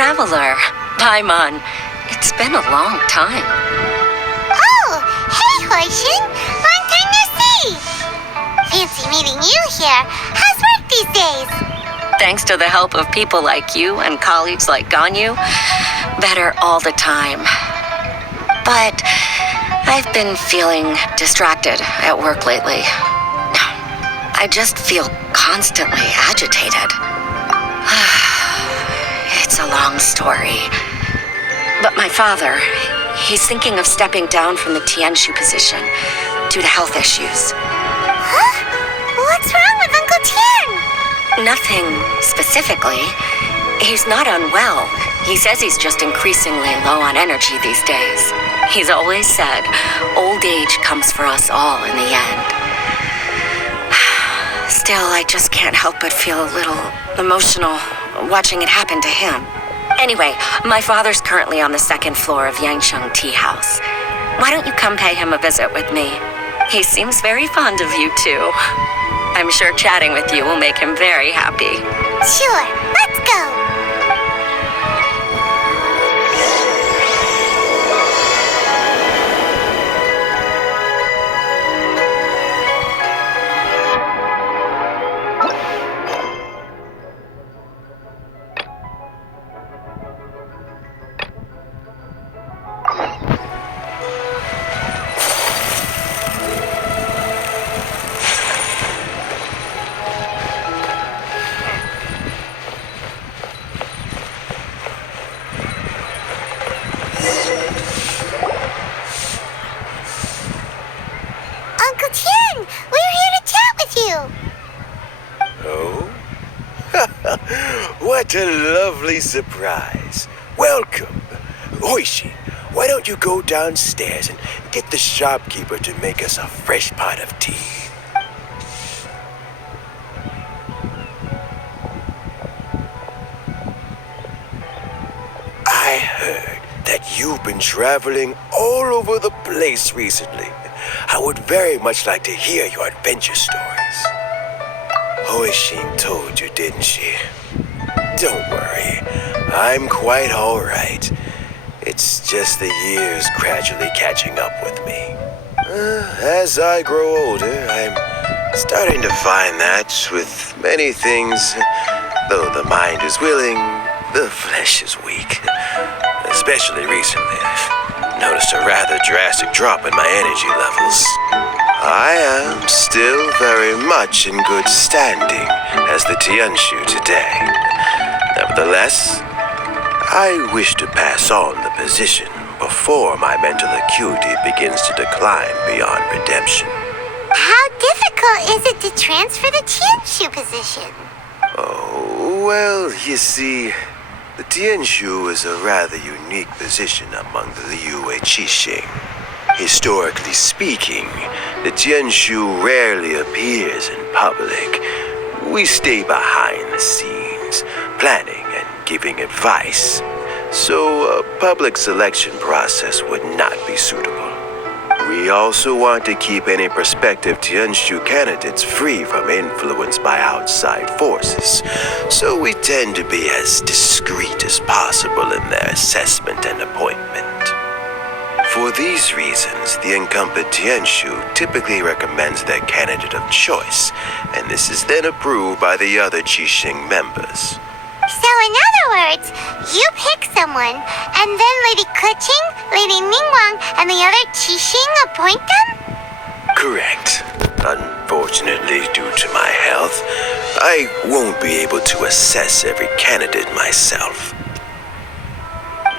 traveler. Paimon. It's been a long time. Oh, hey, Hoishin. Long time no see. Fancy meeting you here. How's work these days? Thanks to the help of people like you and colleagues like Ganyu, better all the time. But I've been feeling distracted at work lately. I just feel constantly agitated. It's a long story. But my father, he's thinking of stepping down from the Tianshu position due to health issues. Huh? What's wrong with Uncle Tian? Nothing specifically. He's not unwell. He says he's just increasingly low on energy these days. He's always said, old age comes for us all in the end. Still, I just can't help but feel a little emotional watching it happen to him. Anyway, my father's currently on the second floor of Yangsheng Tea House. Why don't you come pay him a visit with me? He seems very fond of you, too. I'm sure chatting with you will make him very happy. Sure, let's go. Uncle Tian, we're here to chat with you. Oh? What a lovely surprise. Welcome. Oishi, why don't you go downstairs and get the shopkeeper to make us a fresh pot of tea? I heard that you've been traveling all over the place recently. I would very much like to hear your adventure stories. Hoishin told you, didn't she? Don't worry, I'm quite all right. It's just the years gradually catching up with me. As I grow older, I'm starting to find that with many things, though the mind is willing, the flesh is weak. Especially recently, I've noticed a rather drastic drop in my energy levels. I am still very much in good standing as the Tianshu today. Nevertheless, I wish to pass on the position before my mental acuity begins to decline beyond redemption. How difficult is it to transfer the Tianshu position? Oh, well, you see, the Tianshu is a rather unique position among the Liyue Qixing. Historically speaking, the Tianshu rarely appears in public. We stay behind the scenes, planning and giving advice, so a public selection process would not be suitable. We also want to keep any prospective Tianshu candidates free from influence by outside forces, so we tend to be as discreet as possible in their assessment and appointment. For these reasons, the incumbent Tianshu typically recommends their candidate of choice, and this is then approved by the other Qixing members. So in other words, you pick someone, and then Lady Keqing, Lady Ningguang, and the other Qixing appoint them? Correct. Unfortunately, due to my health, I won't be able to assess every candidate myself.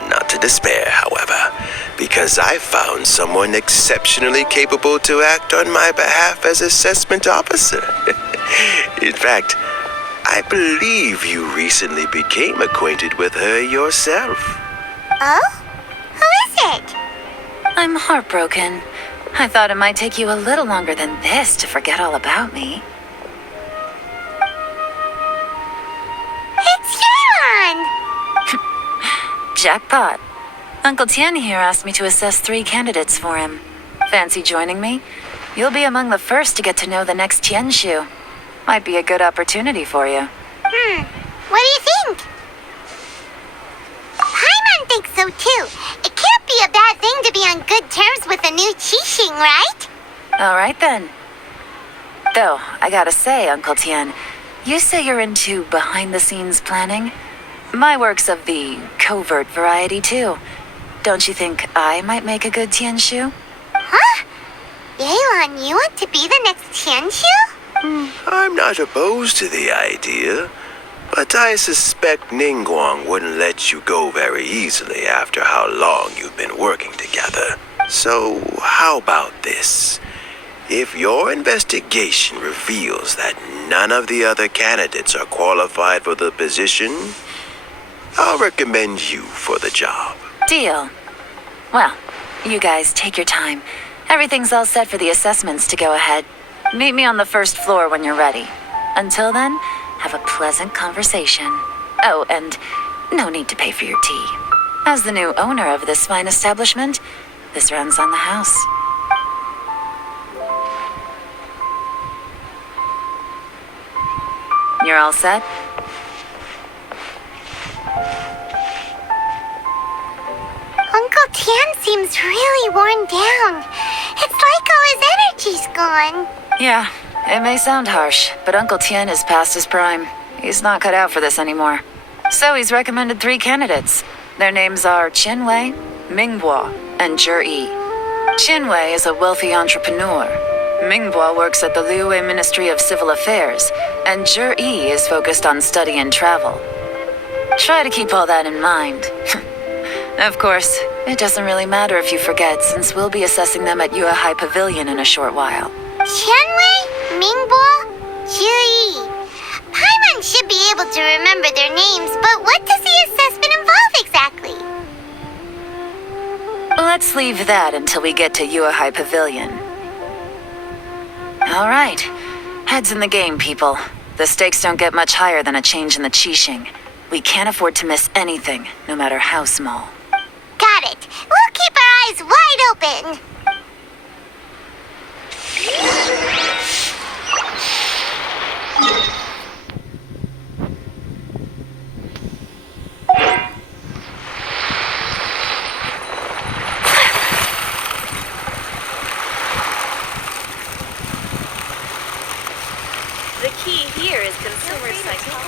Not to despair, however, because I found someone exceptionally capable to act on my behalf as assessment officer. In fact, I believe you recently became acquainted with her yourself. Oh? Who is it? I'm heartbroken. I thought it might take you a little longer than this to forget all about me. It's Yelan! Jackpot. Uncle Tian here asked me to assess 3 candidates for him. Fancy joining me? You'll be among the first to get to know the next Tianshu. Might be a good opportunity for you. What do you think? think so too. It can't be a bad thing to be on good terms with a new Qixing, right? All right then. Though, I gotta say, Uncle Tian, you say you're into behind-the-scenes planning? My work's of the covert variety too. Don't you think I might make a good Tianshu? Huh? Yelan, you want to be the next Tianshu? I'm not opposed to the idea, but I suspect Ningguang wouldn't let you go very easily after how long you've been working together. So, how about this? If your investigation reveals that none of the other candidates are qualified for the position, I'll recommend you for the job. Deal. Well, you guys take your time. Everything's all set for the assessments to go ahead. Meet me on the first floor when you're ready. Until then, have a pleasant conversation. Oh, and no need to pay for your tea. As the new owner of this fine establishment, this runs on the house. You're all set? Uncle Tian seems really worn down. It's like all his energy's gone. Yeah, it may sound harsh, but Uncle Tian is past his prime. He's not cut out for this anymore. So he's recommended 3 candidates. Their names are Qianwei, Mingbo, and Zhi. Qianwei is a wealthy entrepreneur. Mingbo works at the Liyue Ministry of Civil Affairs, and Zhi is focused on study and travel. Try to keep all that in mind. Of course, it doesn't really matter if you forget, since we'll be assessing them at Yuehai Pavilion in a short while. Qianwei, Mingbo, Zhi. Paimon should be able to remember their names, but what does the assessment involve exactly? Let's leave that until we get to Yuehai Pavilion. All right. Heads in the game, people. The stakes don't get much higher than a change in the Qixing. We can't afford to miss anything, no matter how small. Got it. We'll keep our eyes wide open. The key here is consumer psychology.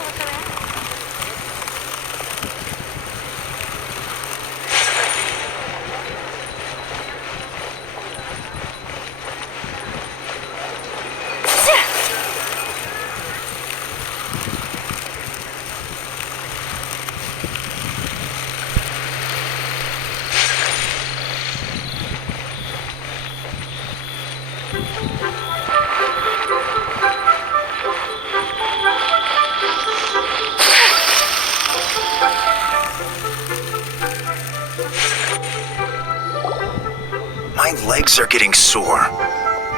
My legs are getting sore.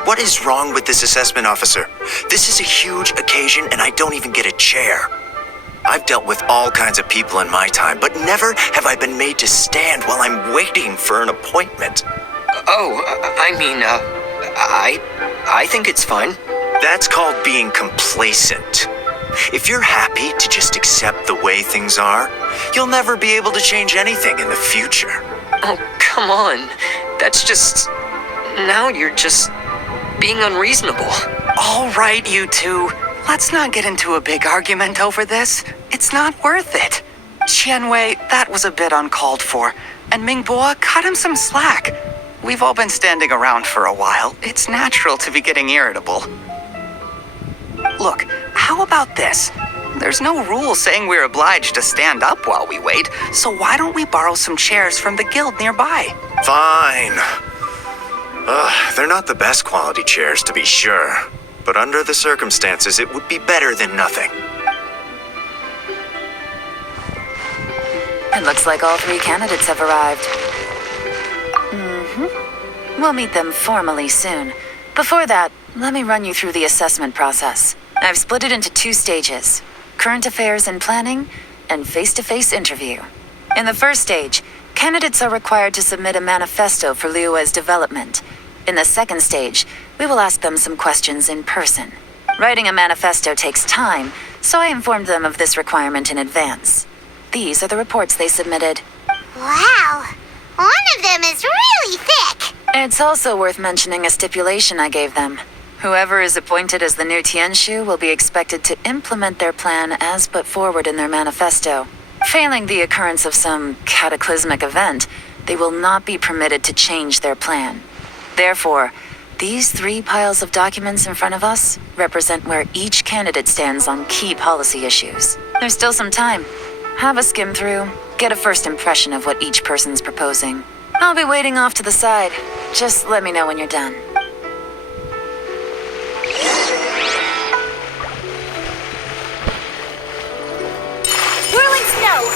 What is wrong with this assessment officer? This is a huge occasion and I don't even get a chair. I've dealt with all kinds of people in my time, but never have I been made to stand while I'm waiting for an appointment. I think it's fine. That's called being complacent. If you're happy to just accept the way things are, you'll never be able to change anything in the future. Oh, come on. That's just... Now you're just being unreasonable. All right, you two. Let's not get into a big argument over this. It's not worth it. Qianwei, that was a bit uncalled for. And Mingbo, cut him some slack. We've all been standing around for a while. It's natural to be getting irritable. Look, how about this? There's no rule saying we're obliged to stand up while we wait, so why don't we borrow some chairs from the guild nearby? Fine. They're not the best quality chairs, to be sure. But under the circumstances, it would be better than nothing. It looks like all 3 candidates have arrived. We'll meet them formally soon. Before that, let me run you through the assessment process. I've split it into 2 stages: current affairs and planning, and face-to-face interview. In the first stage, candidates are required to submit a manifesto for Liyue's development. In the second stage, we will ask them some questions in person. Writing a manifesto takes time, so I informed them of this requirement in advance. These are the reports they submitted. Wow. One of them is really thick. It's also worth mentioning a stipulation I gave them. Whoever is appointed as the new Tianshu will be expected to implement their plan as put forward in their manifesto. Failing the occurrence of some cataclysmic event, they will not be permitted to change their plan. Therefore, these 3 piles of documents in front of us represent where each candidate stands on key policy issues. There's still some time. Have a skim through, get a first impression of what each person's proposing. I'll be waiting off to the side. Just let me know when you're done. Whirling snow!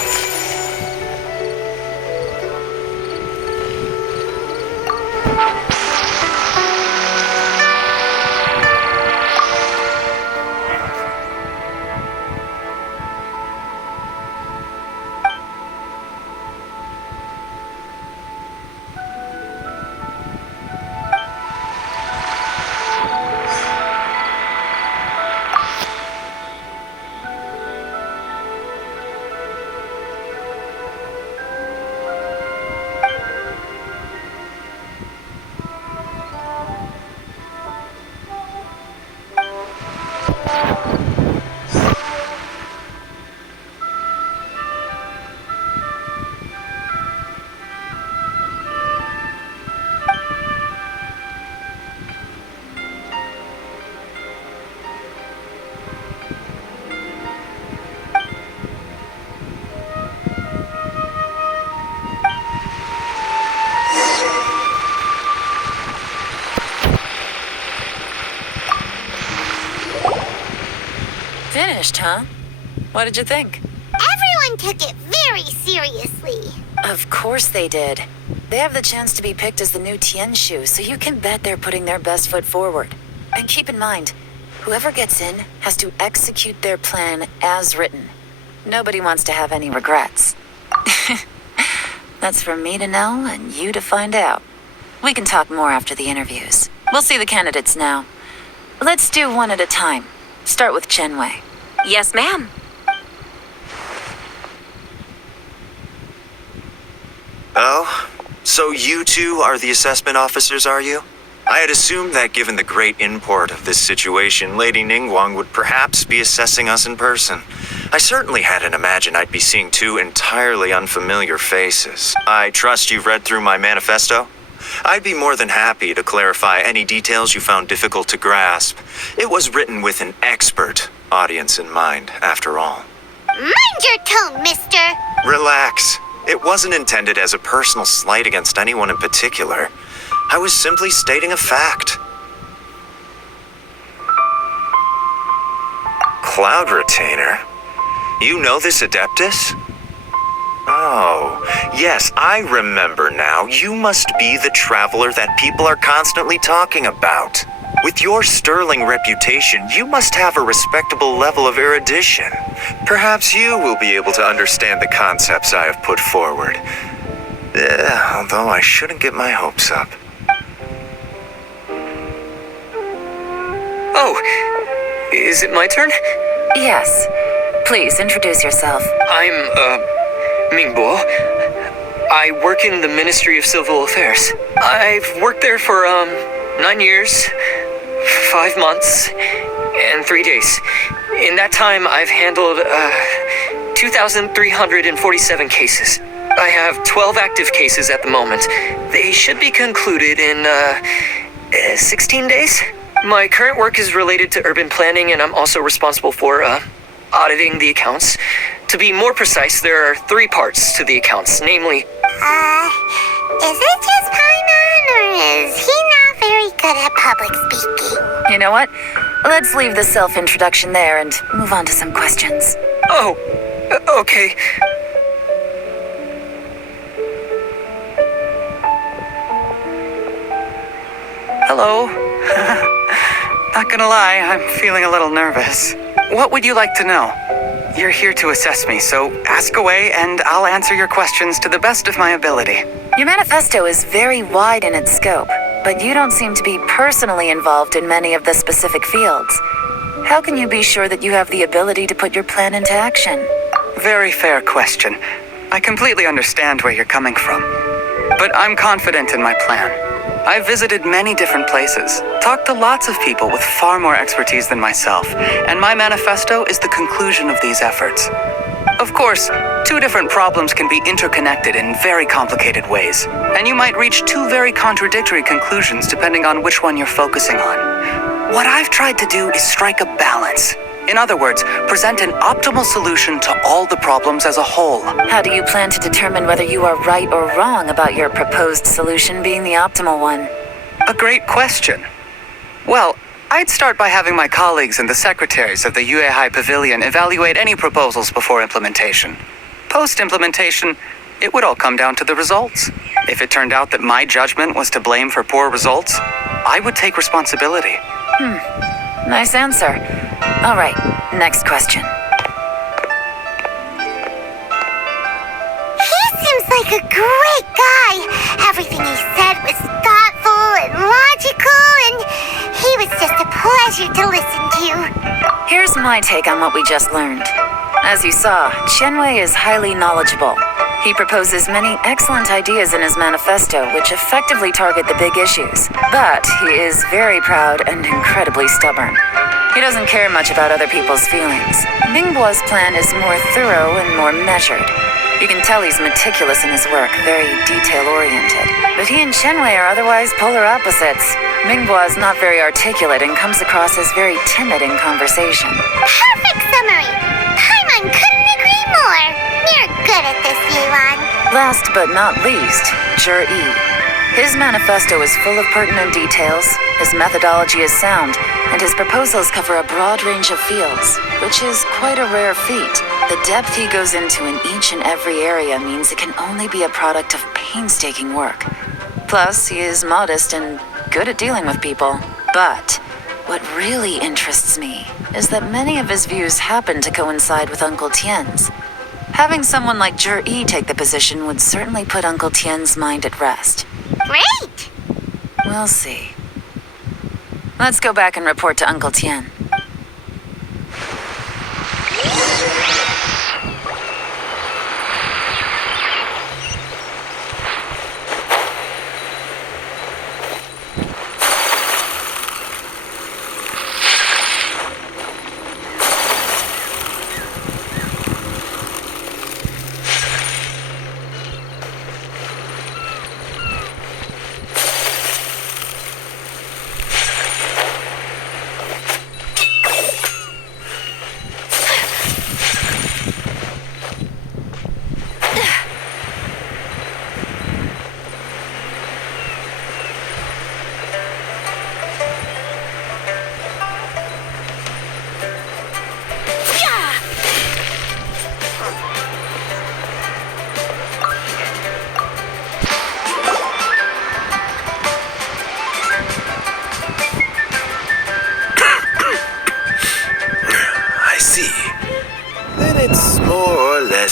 Finished, huh? What did you think? Everyone took it very seriously. Of course they did. They have the chance to be picked as the new Tianshu, so you can bet they're putting their best foot forward. And keep in mind, whoever gets in has to execute their plan as written. Nobody wants to have any regrets. That's for me to know and you to find out. We can talk more after the interviews. We'll see the candidates now. Let's do one at a time. Start with Chenwei. Yes, ma'am. Oh, so you 2 are the assessment officers, are you? I had assumed that given the great import of this situation, Lady Ningguang would perhaps be assessing us in person. I certainly hadn't imagined I'd be seeing 2 entirely unfamiliar faces. I trust you've read through my manifesto? I'd be more than happy to clarify any details you found difficult to grasp. It was written with an expert audience in mind, after all. Mind your tone, mister. Relax. It wasn't intended as a personal slight against anyone in particular. I was simply stating a fact. Cloud Retainer? You know this Adeptus? Oh, yes, I remember now. You must be the traveler that people are constantly talking about. With your sterling reputation, you must have a respectable level of erudition. Perhaps you will be able to understand the concepts I have put forward. Although I shouldn't get my hopes up. Oh, is it my turn? Yes. Please introduce yourself. I'm, Mingbo. I work in the Ministry of Civil Affairs. I've worked there for, 9 years, 5 months, and 3 days. In that time, I've handled, 2,347 cases. I have 12 active cases at the moment. They should be concluded in, 16 days. My current work is related to urban planning, and I'm also responsible for, auditing the accounts. To be more precise, there are 3 parts to the accounts, namely... Is it just Paimon, or is he not very good at public speaking? You know what? Let's leave the self-introduction there and move on to some questions. Oh, okay. Hello. Not gonna lie, I'm feeling a little nervous. What would you like to know? You're here to assess me, so ask away and I'll answer your questions to the best of my ability. Your manifesto is very wide in its scope, but you don't seem to be personally involved in many of the specific fields. How can you be sure that you have the ability to put your plan into action? Very fair question. I completely understand where you're coming from. But I'm confident in my plan. I've visited many different places, talked to lots of people with far more expertise than myself, and my manifesto is the conclusion of these efforts. Of course, two different problems can be interconnected in very complicated ways, and you might reach two very contradictory conclusions depending on which one you're focusing on. What I've tried to do is strike a balance. In other words, present an optimal solution to all the problems as a whole. How do you plan to determine whether you are right or wrong about your proposed solution being the optimal one? A great question. Well, I'd start by having my colleagues and the secretaries of the Yuehai Pavilion evaluate any proposals before implementation. Post-implementation, it would all come down to the results. If it turned out that my judgment was to blame for poor results, I would take responsibility. Nice answer. All right, next question. He seems like a great guy. Everything he said was thoughtful and logical, and he was just a pleasure to listen to. Here's my take on what we just learned. As you saw, Qianwei is highly knowledgeable. He proposes many excellent ideas in his manifesto, which effectively target the big issues. But he is very proud and incredibly stubborn. He doesn't care much about other people's feelings. Mingbo's plan is more thorough and more measured. You can tell he's meticulous in his work, very detail-oriented. But he and Qianwei are otherwise polar opposites. Mingbo is not very articulate and comes across as very timid in conversation. Perfect summary. Paimon couldn't agree more. You're good at this, Yelan. Last but not least, Yi. His manifesto is full of pertinent details, his methodology is sound, and his proposals cover a broad range of fields, which is quite a rare feat. The depth he goes into in each and every area means it can only be a product of painstaking work. Plus, he is modest and good at dealing with people. But what really interests me is that many of his views happen to coincide with Uncle Tien's. Having someone like Yi take the position would certainly put Uncle Tien's mind at rest. Great. We'll see. Let's go back and report to Uncle Tien.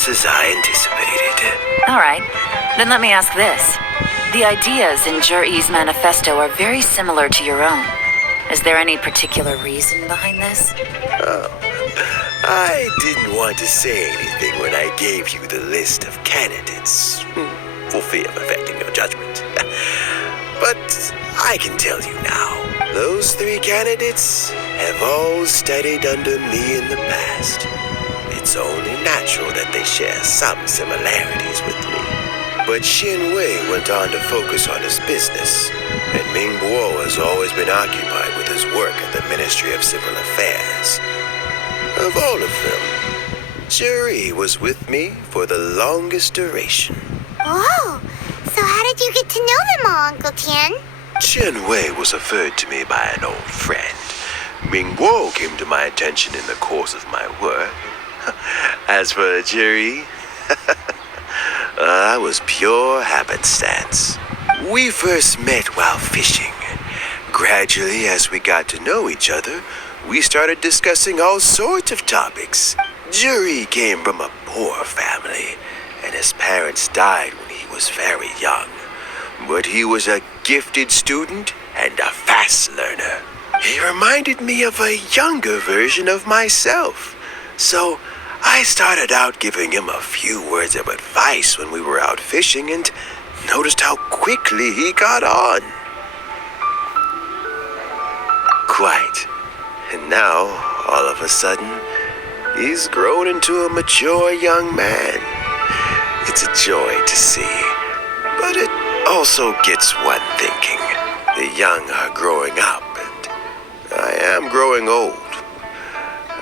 As I anticipated. All right, then let me ask this. The ideas in Yi's manifesto are very similar to your own. Is there any particular reason behind this? I didn't want to say anything when I gave you the list of candidates, for fear of affecting your judgment. But I can tell you now, those three candidates have all studied under me in the past. It's only natural that they share some similarities with me. But Qianwei went on to focus on his business, and Mingbo has always been occupied with his work at the Ministry of Civil Affairs. Of all of them, Yi was with me for the longest duration. Oh, so how did you get to know them all, Uncle Tien? Qianwei was referred to me by an old friend. Mingbo came to my attention in the course of my work. As for Yi, I was pure happenstance. We first met while fishing. Gradually, as we got to know each other, we started discussing all sorts of topics. Yi came from a poor family, and his parents died when he was very young. But he was a gifted student and a fast learner. He reminded me of a younger version of myself. So I started out giving him a few words of advice when we were out fishing and noticed how quickly he got on. Quite. And now, all of a sudden, he's grown into a mature young man. It's a joy to see, but it also gets one thinking. The young are growing up, and I am growing old.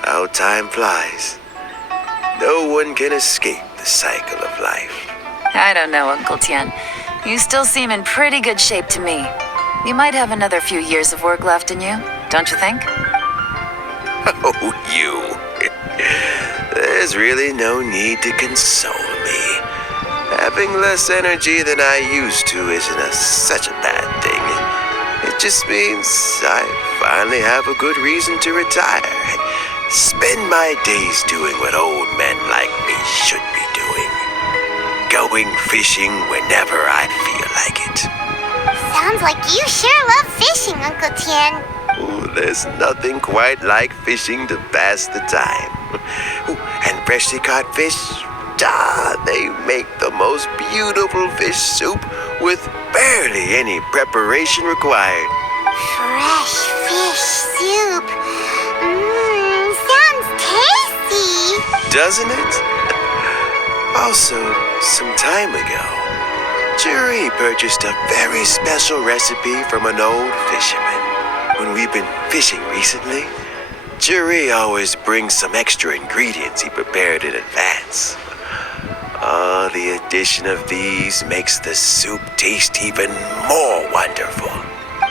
How time flies. No one can escape the cycle of life. I don't know, Uncle Tian. You still seem in pretty good shape to me. You might have another few years of work left in you, don't you think? Oh, you. There's really no need to console me. Having less energy than I used to isn't such a bad thing. It just means I finally have a good reason to retire. Spend my days doing what old men like me should be doing. Going fishing whenever I feel like it. Sounds like you sure love fishing, Uncle Tian. Ooh, there's nothing quite like fishing to pass the time. Ooh, and freshly caught fish, they make the most beautiful fish soup with barely any preparation required. Fresh fish soup. Sounds tasty. Doesn't it? Also, some time ago, Jerry purchased a very special recipe from an old fisherman. When we've been fishing recently, Jerry always brings some extra ingredients he prepared in advance. The addition of these makes the soup taste even more wonderful.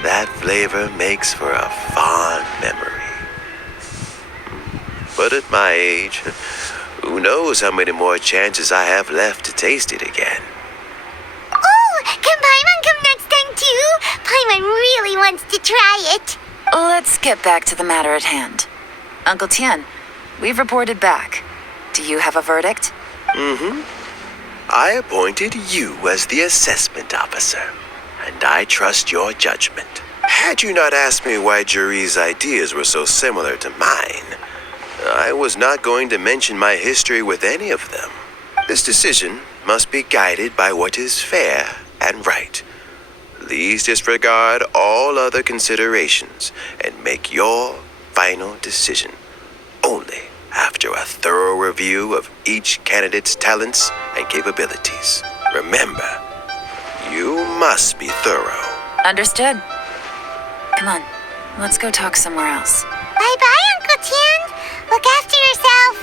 That flavor makes for a fond memory. But at my age, who knows how many more chances I have left to taste it again. Oh, can Paimon come next time too? Paimon really wants to try it. Let's get back to the matter at hand. Uncle Tian, we've reported back. Do you have a verdict? I appointed you as the assessment officer, and I trust your judgment. Had you not asked me why Jerry's ideas were so similar to mine, I was not going to mention my history with any of them. This decision must be guided by what is fair and right. Please disregard all other considerations and make your final decision only after a thorough review of each candidate's talents and capabilities. Remember, you must be thorough. Understood. Come on, let's go talk somewhere else. Bye-bye, Uncle Tian. Look after yourself.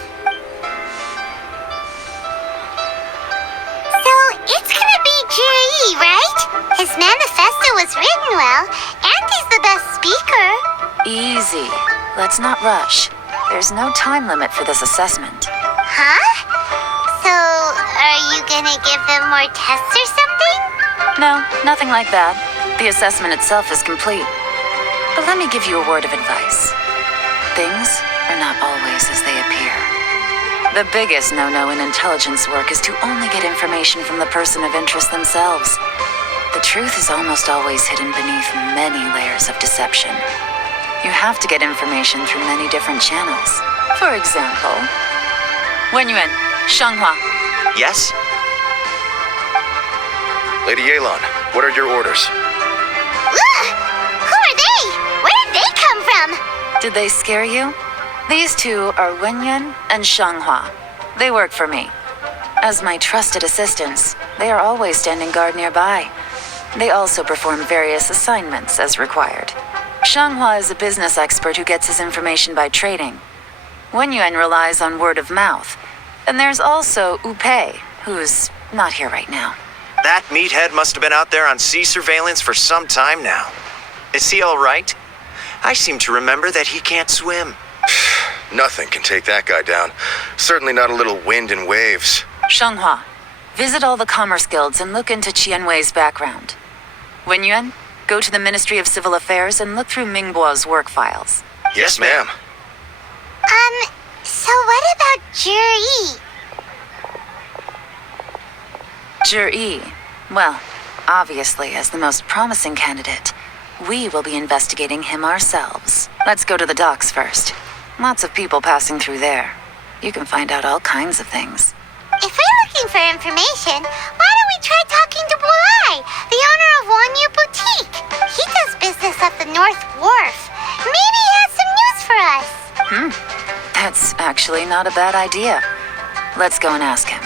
So, it's gonna be Jerry, right? His manifesto was written well, and he's the best speaker. Easy. Let's not rush. There's no time limit for this assessment. Huh? So, are you gonna give them more tests or something? No, nothing like that. The assessment itself is complete. But let me give you a word of advice. Things are not always as they appear. The biggest no-no in intelligence work is to only get information from the person of interest themselves. The truth is almost always hidden beneath many layers of deception. You have to get information through many different channels. For example, Wenyuan, Shanghua. Yes? Lady Yelan, what are your orders? Ugh! Who are they? Where did they come from? Did they scare you? These two are Wenyuan and Shanghua. They work for me. As my trusted assistants, they are always standing guard nearby. They also perform various assignments as required. Shanghua is a business expert who gets his information by trading. Wenyuan relies on word of mouth. And there's also Upei, who's not here right now. That meathead must have been out there on sea surveillance for some time now. Is he all right? I seem to remember that he can't swim. Nothing can take that guy down. Certainly not a little wind and waves. Shanghua, visit all the commerce guilds and look into Qianwei's background. Wenyuan, go to the Ministry of Civil Affairs and look through Mingbo's work files. Yes, ma'am. So what about Jerry? Jerry, well, obviously as the most promising candidate, we will be investigating him ourselves. Let's go to the docks first. Lots of people passing through there. You can find out all kinds of things. If we're looking for information, why don't we try talking to Bulai, the owner of Wanyu Boutique? He does business at the North Wharf. Maybe he has some news for us. That's actually not a bad idea. Let's go and ask him.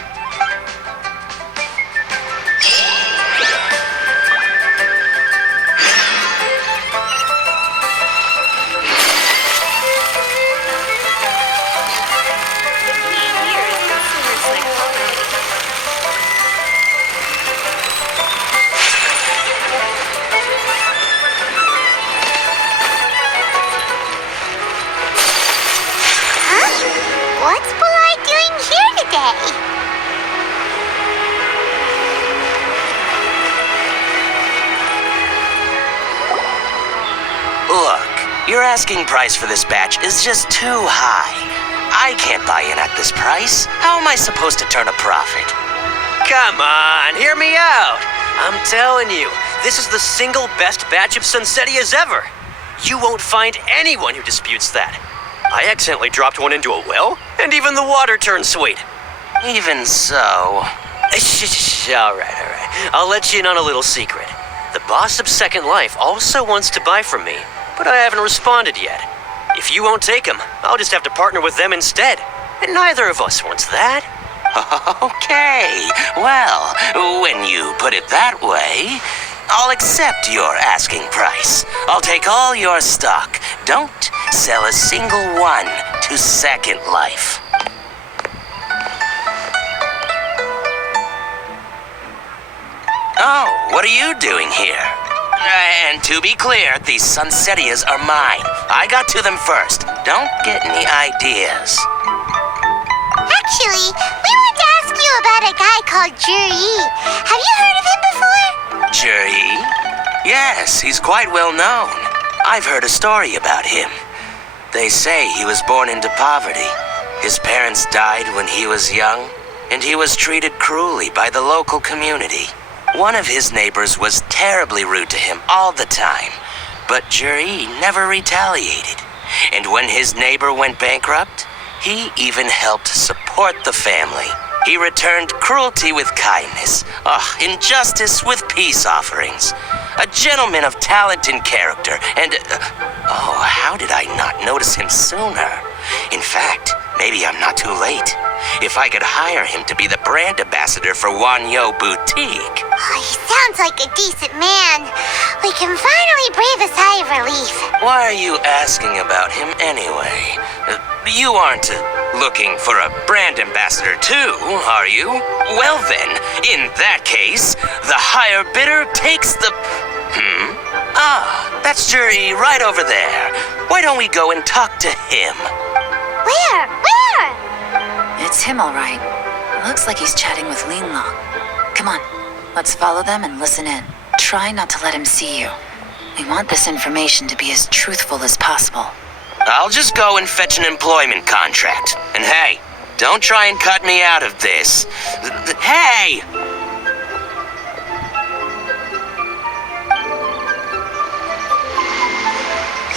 What's Bulai doing here today? Look, your asking price for this batch is just too high. I can't buy in at this price. How am I supposed to turn a profit? Come on, hear me out. I'm telling you, this is the single best batch of Sunsettias ever. You won't find anyone who disputes that. I accidentally dropped one into a well, and even the water turned sweet. Even so... All right. I'll let you in on a little secret. The boss of Second Life also wants to buy from me, but I haven't responded yet. If you won't take him, I'll just have to partner with them instead. And neither of us wants that. Okay, well, when you put it that way, I'll accept your asking price. I'll take all your stock. Don't sell a single one to Second Life. Oh, what are you doing here? And to be clear, these Sunsettias are mine. I got to them first. Don't get any ideas. Actually, we wanted to ask you about a guy called Juri. Have you heard of him before? Juri? Yes, he's quite well known. I've heard a story about him. They say he was born into poverty. His parents died when he was young, and he was treated cruelly by the local community. One of his neighbors was terribly rude to him all the time, but Juri never retaliated. And when his neighbor went bankrupt, he even helped support the family. He returned cruelty with kindness, injustice with peace offerings. A gentleman of talent and character, and... how did I not notice him sooner? In fact, maybe I'm not too late. If I could hire him to be the brand ambassador for Wanyu Boutique. Oh, he sounds like a decent man. We can finally breathe a sigh of relief. Why are you asking about him anyway? You aren't looking for a brand ambassador too, are you? Well then, in that case, the higher bidder takes the... that's Juri right over there. Why don't we go and talk to him? Where? It's him, all right. Looks like he's chatting with Linlong. Come on, let's follow them and listen in. Try not to let him see you. We want this information to be as truthful as possible. I'll just go and fetch an employment contract. And hey, don't try and cut me out of this. Hey!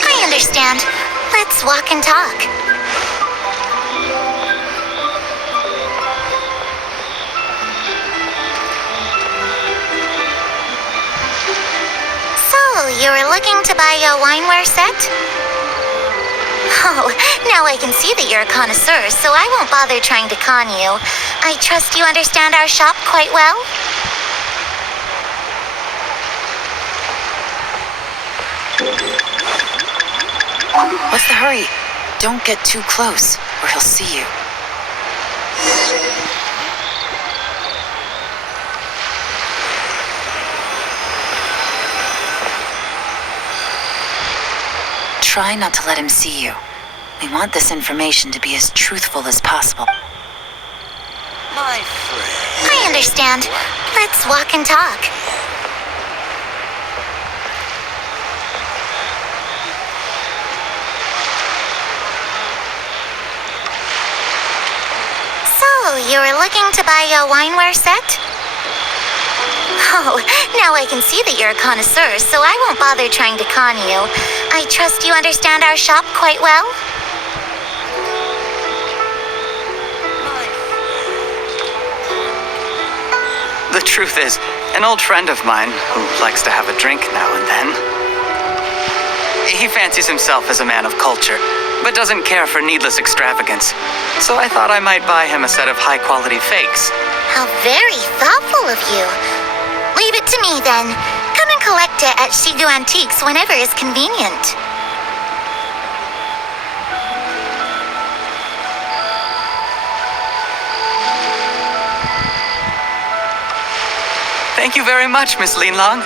I understand. Let's walk and talk. So, you were looking to buy a wineware set? Oh, now I can see that you're a connoisseur, so I won't bother trying to con you. I trust you understand our shop quite well? What's the hurry? Don't get too close, or he'll see you. Try not to let him see you. We want this information to be as truthful as possible. My friend. I understand. Let's walk and talk. So, you were looking to buy a wineware set? Oh, now I can see that you're a connoisseur, so I won't bother trying to con you. I trust you understand our shop quite well? truth is, an old friend of mine who likes to have a drink now and then. He fancies himself as a man of culture, but doesn't care for needless extravagance. So I thought I might buy him a set of high-quality fakes. How very thoughtful of you. Leave it to me, then. Come and collect it at Shido Antiques whenever is convenient. Thank you very much, Miss Linlong.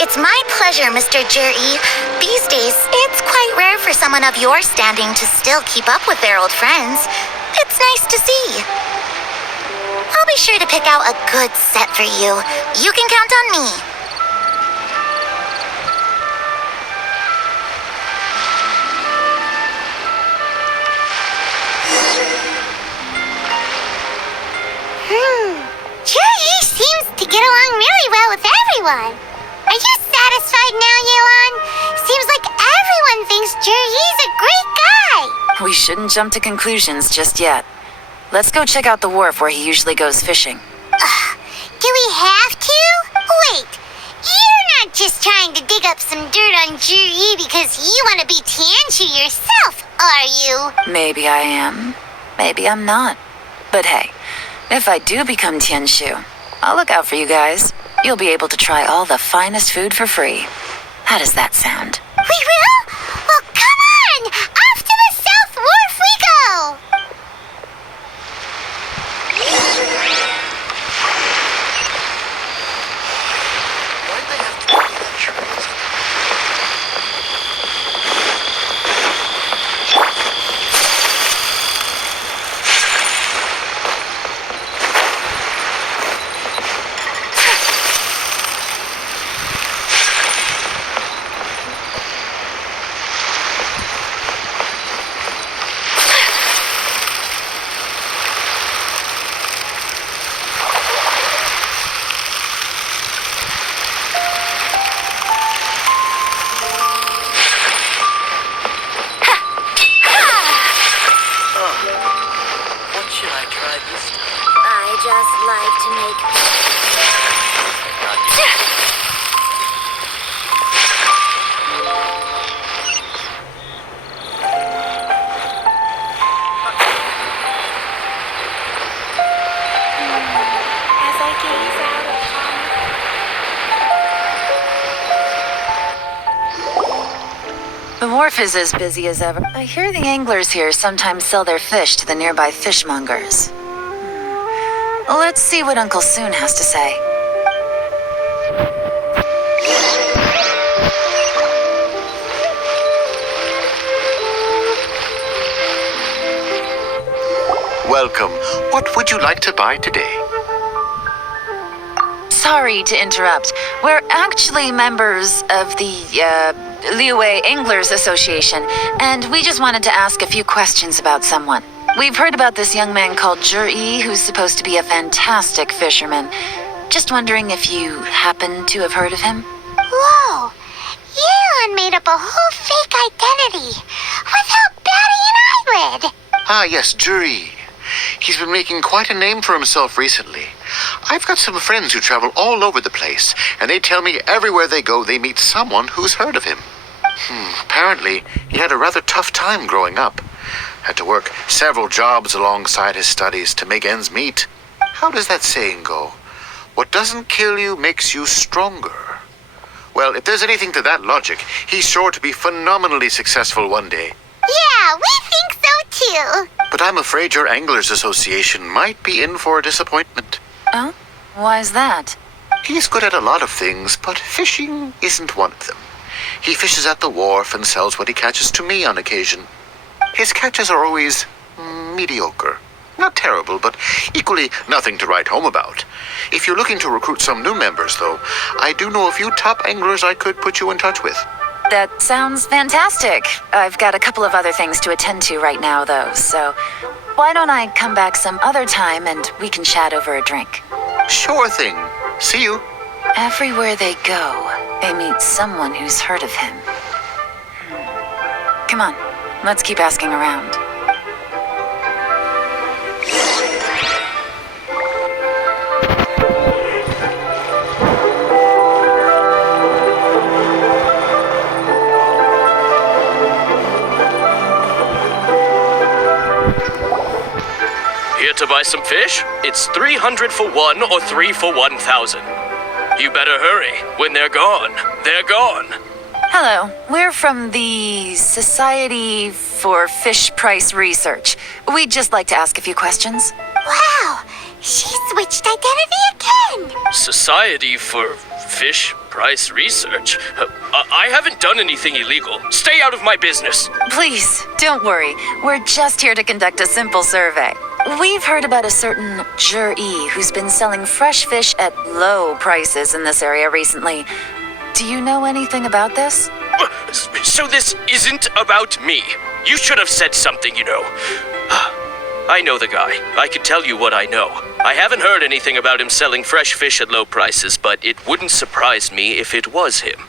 It's my pleasure, Mr. Juri. These days, it's quite rare for someone of your standing to still keep up with their old friends. It's nice to see. I'll be sure to pick out a good set for you. You can count on me. Juri seems to get along really well with everyone. Are you satisfied now, Yelan? Seems like everyone thinks Juri's a great guy. We shouldn't jump to conclusions just yet. Let's go check out the wharf where he usually goes fishing. Do we have to? Wait, you're not just trying to dig up some dirt on Juri because you want to be Tianshu yourself, are you? Maybe I am. Maybe I'm not. But hey, if I do become Tianshu, I'll look out for you guys. You'll be able to try all the finest food for free. How does that sound? We will? Well, come on! Off to the South Wharf we go! The wharf is as busy as ever. I hear the anglers here sometimes sell their fish to the nearby fishmongers. Let's see what Uncle Soon has to say. Welcome. What would you like to buy today? Sorry to interrupt. We're actually members of the, Liyue Anglers Association, and we just wanted to ask a few questions about someone. We've heard about this young man called Juri, who's supposed to be a fantastic fisherman. Just wondering if you happen to have heard of him? Whoa! Yelan made up a whole fake identity without batting an eyelid. Ah, yes, Juri. He's been making quite a name for himself recently. I've got some friends who travel all over the place, and they tell me everywhere they go they meet someone who's heard of him. Apparently, he had a rather tough time growing up. Had to work several jobs alongside his studies to make ends meet. How does that saying go? What doesn't kill you makes you stronger. Well, if there's anything to that logic, he's sure to be phenomenally successful one day. Yeah, we think so too. But I'm afraid your Anglers Association might be in for a disappointment. Oh? Why's that? He's good at a lot of things, but fishing isn't one of them. He fishes at the wharf and sells what he catches to me on occasion. His catches are always mediocre. Not terrible, but equally nothing to write home about. If you're looking to recruit some new members, though, I do know a few top anglers I could put you in touch with. That sounds fantastic. I've got a couple of other things to attend to right now, though, so why don't I come back some other time and we can chat over a drink? Sure thing. See you. Everywhere they go, they meet someone who's heard of him. Come on, let's keep asking around. here to buy some fish? It's 300 for one or 3 for 1,000. You better hurry. When they're gone, they're gone. Hello, we're from the Society for Fish Price Research. We'd just like to ask a few questions. Wow, she switched identity again. Society for Fish Price Research? I haven't done anything illegal. Stay out of my business. Please, don't worry. We're just here to conduct a simple survey. We've heard about a certain Jer-E who's been selling fresh fish at low prices in this area recently. Do you know anything about this? So this isn't about me. You should have said something, you know. I know the guy. I can tell you what I know. I haven't heard anything about him selling fresh fish at low prices, but it wouldn't surprise me if it was him.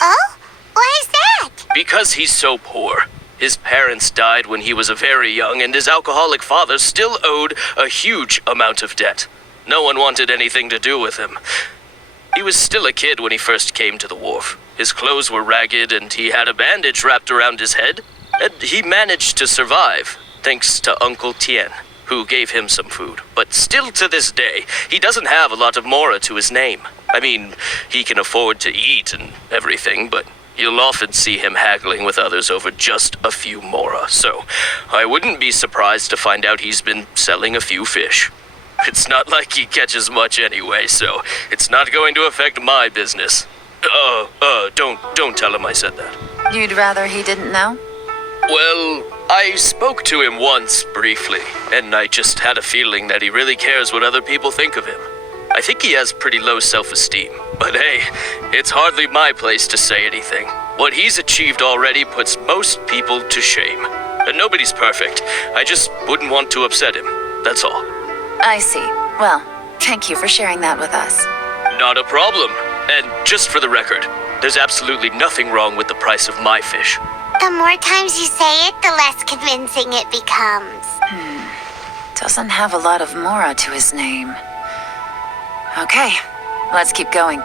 Oh? Why is that? Because he's so poor. His parents died when he was very young, and his alcoholic father still owed a huge amount of debt. No one wanted anything to do with him. He was still a kid when he first came to the wharf. His clothes were ragged, and he had a bandage wrapped around his head. And he managed to survive, thanks to Uncle Tien, who gave him some food. But still to this day, he doesn't have a lot of mora to his name. I mean, he can afford to eat and everything, but you'll often see him haggling with others over just a few mora. So I wouldn't be surprised to find out he's been selling a few fish. It's not like he catches much anyway, so it's not going to affect my business. Don't tell him I said that. You'd rather he didn't know? Well, I spoke to him once, briefly, and I just had a feeling that he really cares what other people think of him. I think he has pretty low self-esteem, but hey, it's hardly my place to say anything. What he's achieved already puts most people to shame. And nobody's perfect. I just wouldn't want to upset him, that's all. I see. Well, thank you for sharing that with us. Not a problem. And just for the record, there's absolutely nothing wrong with the price of my fish. The more times you say it, the less convincing it becomes. Doesn't have a lot of mora to his name. Okay, let's keep going.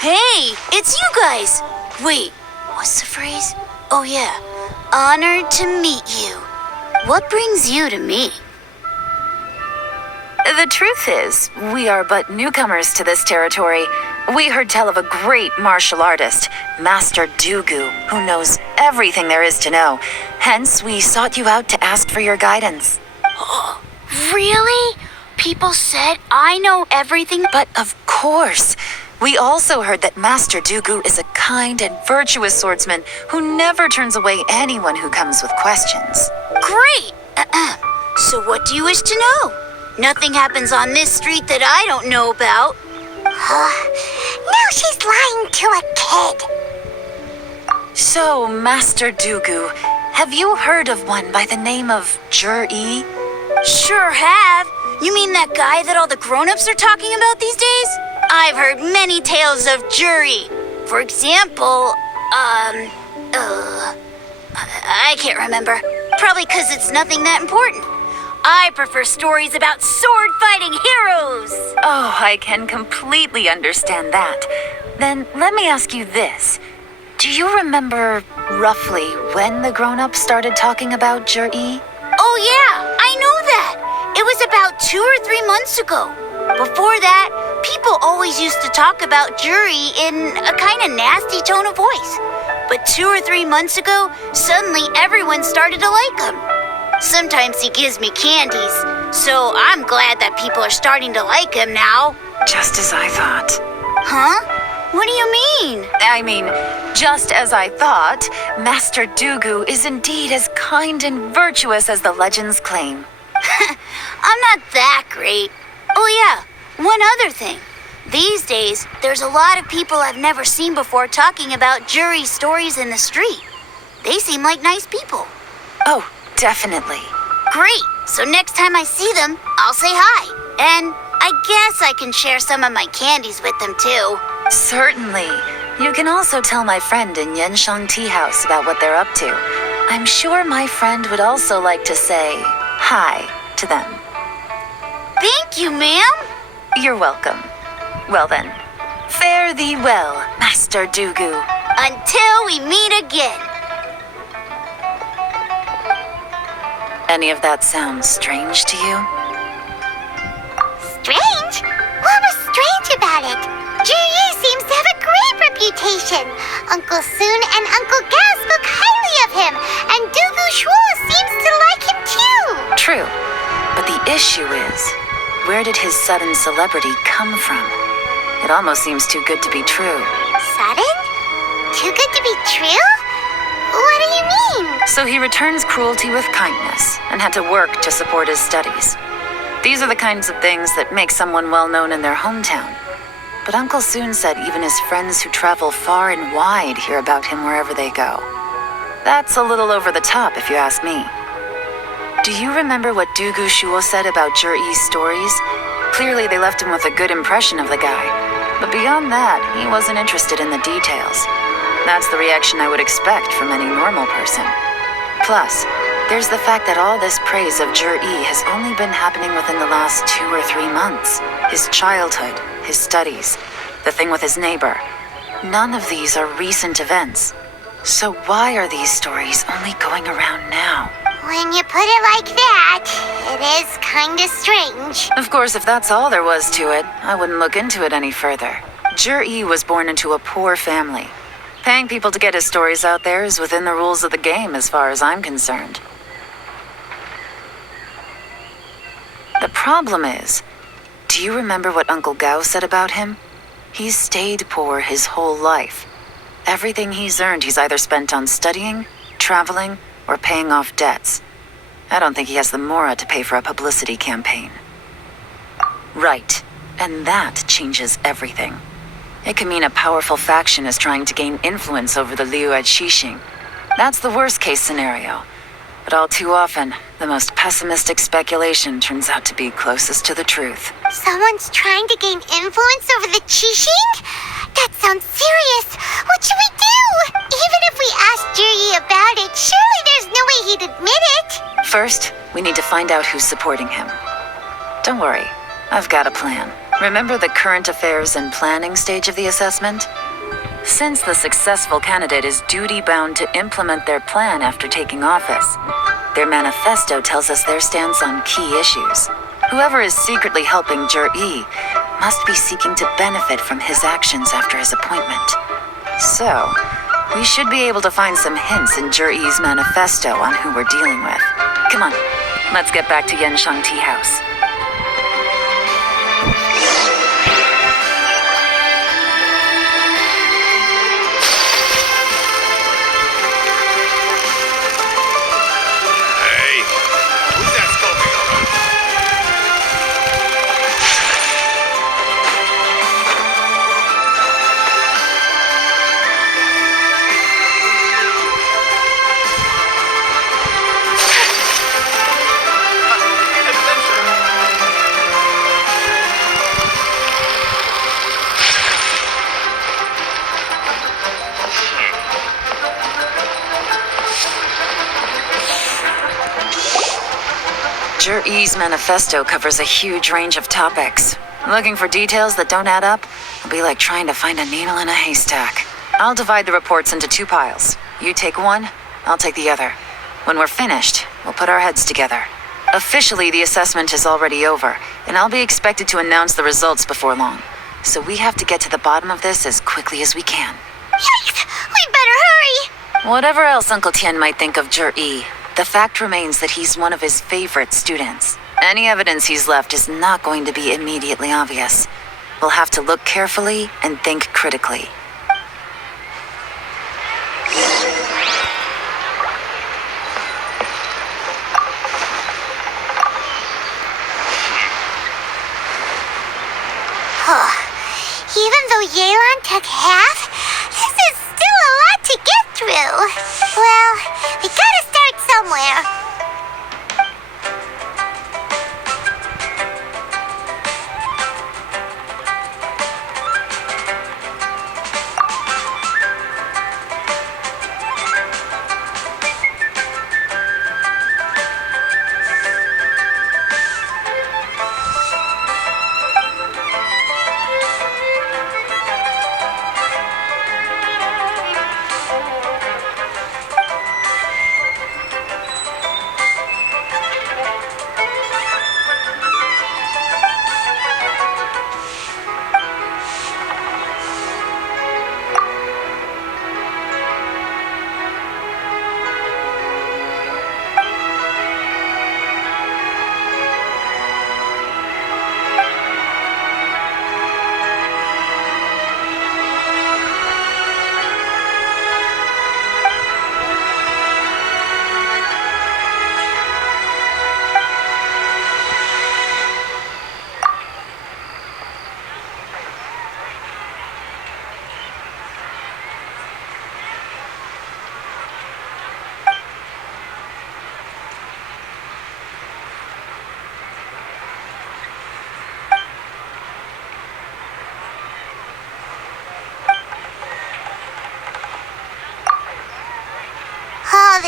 Hey, it's you guys! Wait, what's the phrase? Oh yeah, honored to meet you. What brings you to me? The truth is, we are but newcomers to this territory. We heard tell of a great martial artist, Master Dugu, who knows everything there is to know. Hence, we sought you out to ask for your guidance. Really? People said I know everything? But of course, we also heard that Master Dugu is a kind and virtuous swordsman who never turns away anyone who comes with questions. Great! So what do you wish to know? Nothing happens on this street that I don't know about. Now she's lying to a kid. So, Master Dugu, have you heard of one by the name of Jer-E? Sure have. You mean that guy that all the grown-ups are talking about these days? I've heard many tales of Jer-E. For example, I can't remember. Probably because it's nothing that important. I prefer stories about sword-fighting heroes. Oh, I can completely understand that. Then let me ask you this. Do you remember roughly when the grown-ups started talking about Jer-E? Oh yeah, I know that. It was about 2 or 3 months ago. Before that, people always used to talk about Jer-E in a kind of nasty tone of voice. But 2 or 3 months ago, suddenly everyone started to like him. Sometimes he gives me candies, so I'm glad that people are starting to like him now. Just as I thought. Huh? What do you mean? I mean, just as I thought, Master Dugu is indeed as kind and virtuous as the legends claim. I'm not that great. Oh yeah, one other thing. These days, there's a lot of people I've never seen before talking about Jer-E stories in the street. They seem like nice people. Oh, definitely. Great. So next time I see them, I'll say hi. And I guess I can share some of my candies with them too. Certainly. You can also tell my friend in Yenshang Tea House about what they're up to. I'm sure my friend would also like to say hi to them. Thank you, ma'am. You're welcome. Well then, Fare thee well, Master Dugu. Until we meet again. Any of that sound strange to you? Strange? What was strange about it? Ji seems to have a great reputation. Uncle Soon and Uncle Gao spoke highly of him, and Dugu Shuo seems to like him too. True. But the issue is, where did his sudden celebrity come from? It almost seems too good to be true. Sudden? Too good to be true? What do you mean? So he returns cruelty with kindness and had to work to support his studies. These are the kinds of things that make someone well known in their hometown. But Uncle Soon said even his friends who travel far and wide hear about him wherever they go. That's a little over the top, if you ask me. Do you remember what Dugu Shuo said about Zhiyi's stories? Clearly they left him with a good impression of the guy. But beyond that, he wasn't interested in the details. That's the reaction I would expect from any normal person. Plus, there's the fact that all this praise of Zhiyi has only been happening within the last 2 or 3 months. His childhood, his studies, the thing with his neighbor. None of these are recent events. So why are these stories only going around now? When you put it like that, it is kinda strange. Of course, if that's all there was to it, I wouldn't look into it any further. Zhiyi was born into a poor family. Paying people to get his stories out there is within the rules of the game as far as I'm concerned. The problem is, do you remember what Uncle Gao said about him? He's stayed poor his whole life. Everything he's earned he's either spent on studying, traveling, or paying off debts. I don't think he has the mora to pay for a publicity campaign. Right, and that changes everything. It can mean a powerful faction is trying to gain influence over the Liu at Xixing. That's the worst case scenario. But all too often, the most pessimistic speculation turns out to be closest to the truth. Someone's trying to gain influence over the Qixing? That sounds serious. What should we do? Even if we asked Zhiyi about it, surely there's no way he'd admit it. First, we need to find out who's supporting him. Don't worry, I've got a plan. Remember the current affairs and planning stage of the assessment? Since the successful candidate is duty-bound to implement their plan after taking office, their manifesto tells us their stance on key issues. Whoever is secretly helping Zhiyi must be seeking to benefit from his actions after his appointment. So, we should be able to find some hints in Zhiyi's manifesto on who we're dealing with. Come on, let's get back to Yansheng Tea House. Zhiyi's manifesto covers a huge range of topics. Looking for details that don't add up will be like trying to find a needle in a haystack. I'll divide the reports into 2 piles. You take one, I'll take the other. When we're finished, we'll put our heads together. Officially, the assessment is already over, and I'll be expected to announce the results before long. So we have to get to the bottom of this as quickly as we can. Yikes! We better hurry! Whatever else Uncle Tian might think of Zhiyi, the fact remains that he's one of his favorite students. Any evidence he's left is not going to be immediately obvious. We'll have to look carefully and think critically. Even though Yelan took half, this is still a lot to get through. Well, we gotta start somewhere.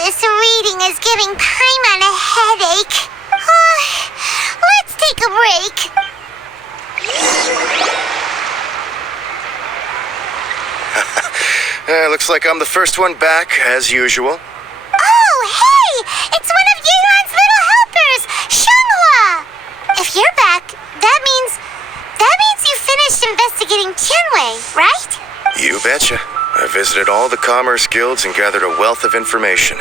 this reading is giving Paimon a headache. Let's take a break. Looks like I'm the first one back, as usual. Oh, hey! It's one of Yelan's little helpers, Shanghua! If you're back, that means you finished investigating Tianwei, right? You betcha. I visited all the commerce guilds and gathered a wealth of information.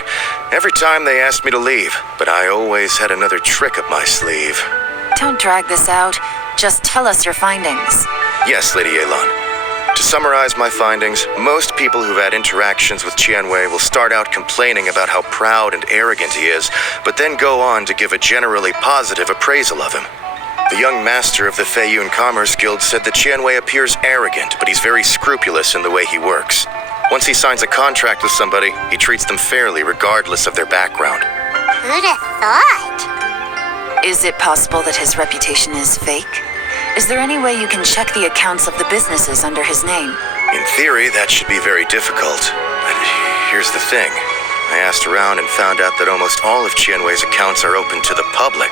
Every time they asked me to leave, but I always had another trick up my sleeve. Don't drag this out. Just tell us your findings. Yes, Lady Yelan. To summarize my findings, most people who've had interactions with Tianwei will start out complaining about how proud and arrogant he is, but then go on to give a generally positive appraisal of him. The young master of the Feiyun Commerce Guild said that Tianwei appears arrogant, but he's very scrupulous in the way he works. Once he signs a contract with somebody, he treats them fairly regardless of their background. Who'd have thought? Is it possible that his reputation is fake? Is there any way you can check the accounts of the businesses under his name? In theory, that should be very difficult. But here's the thing. I asked around and found out that almost all of Tianwei's accounts are open to the public.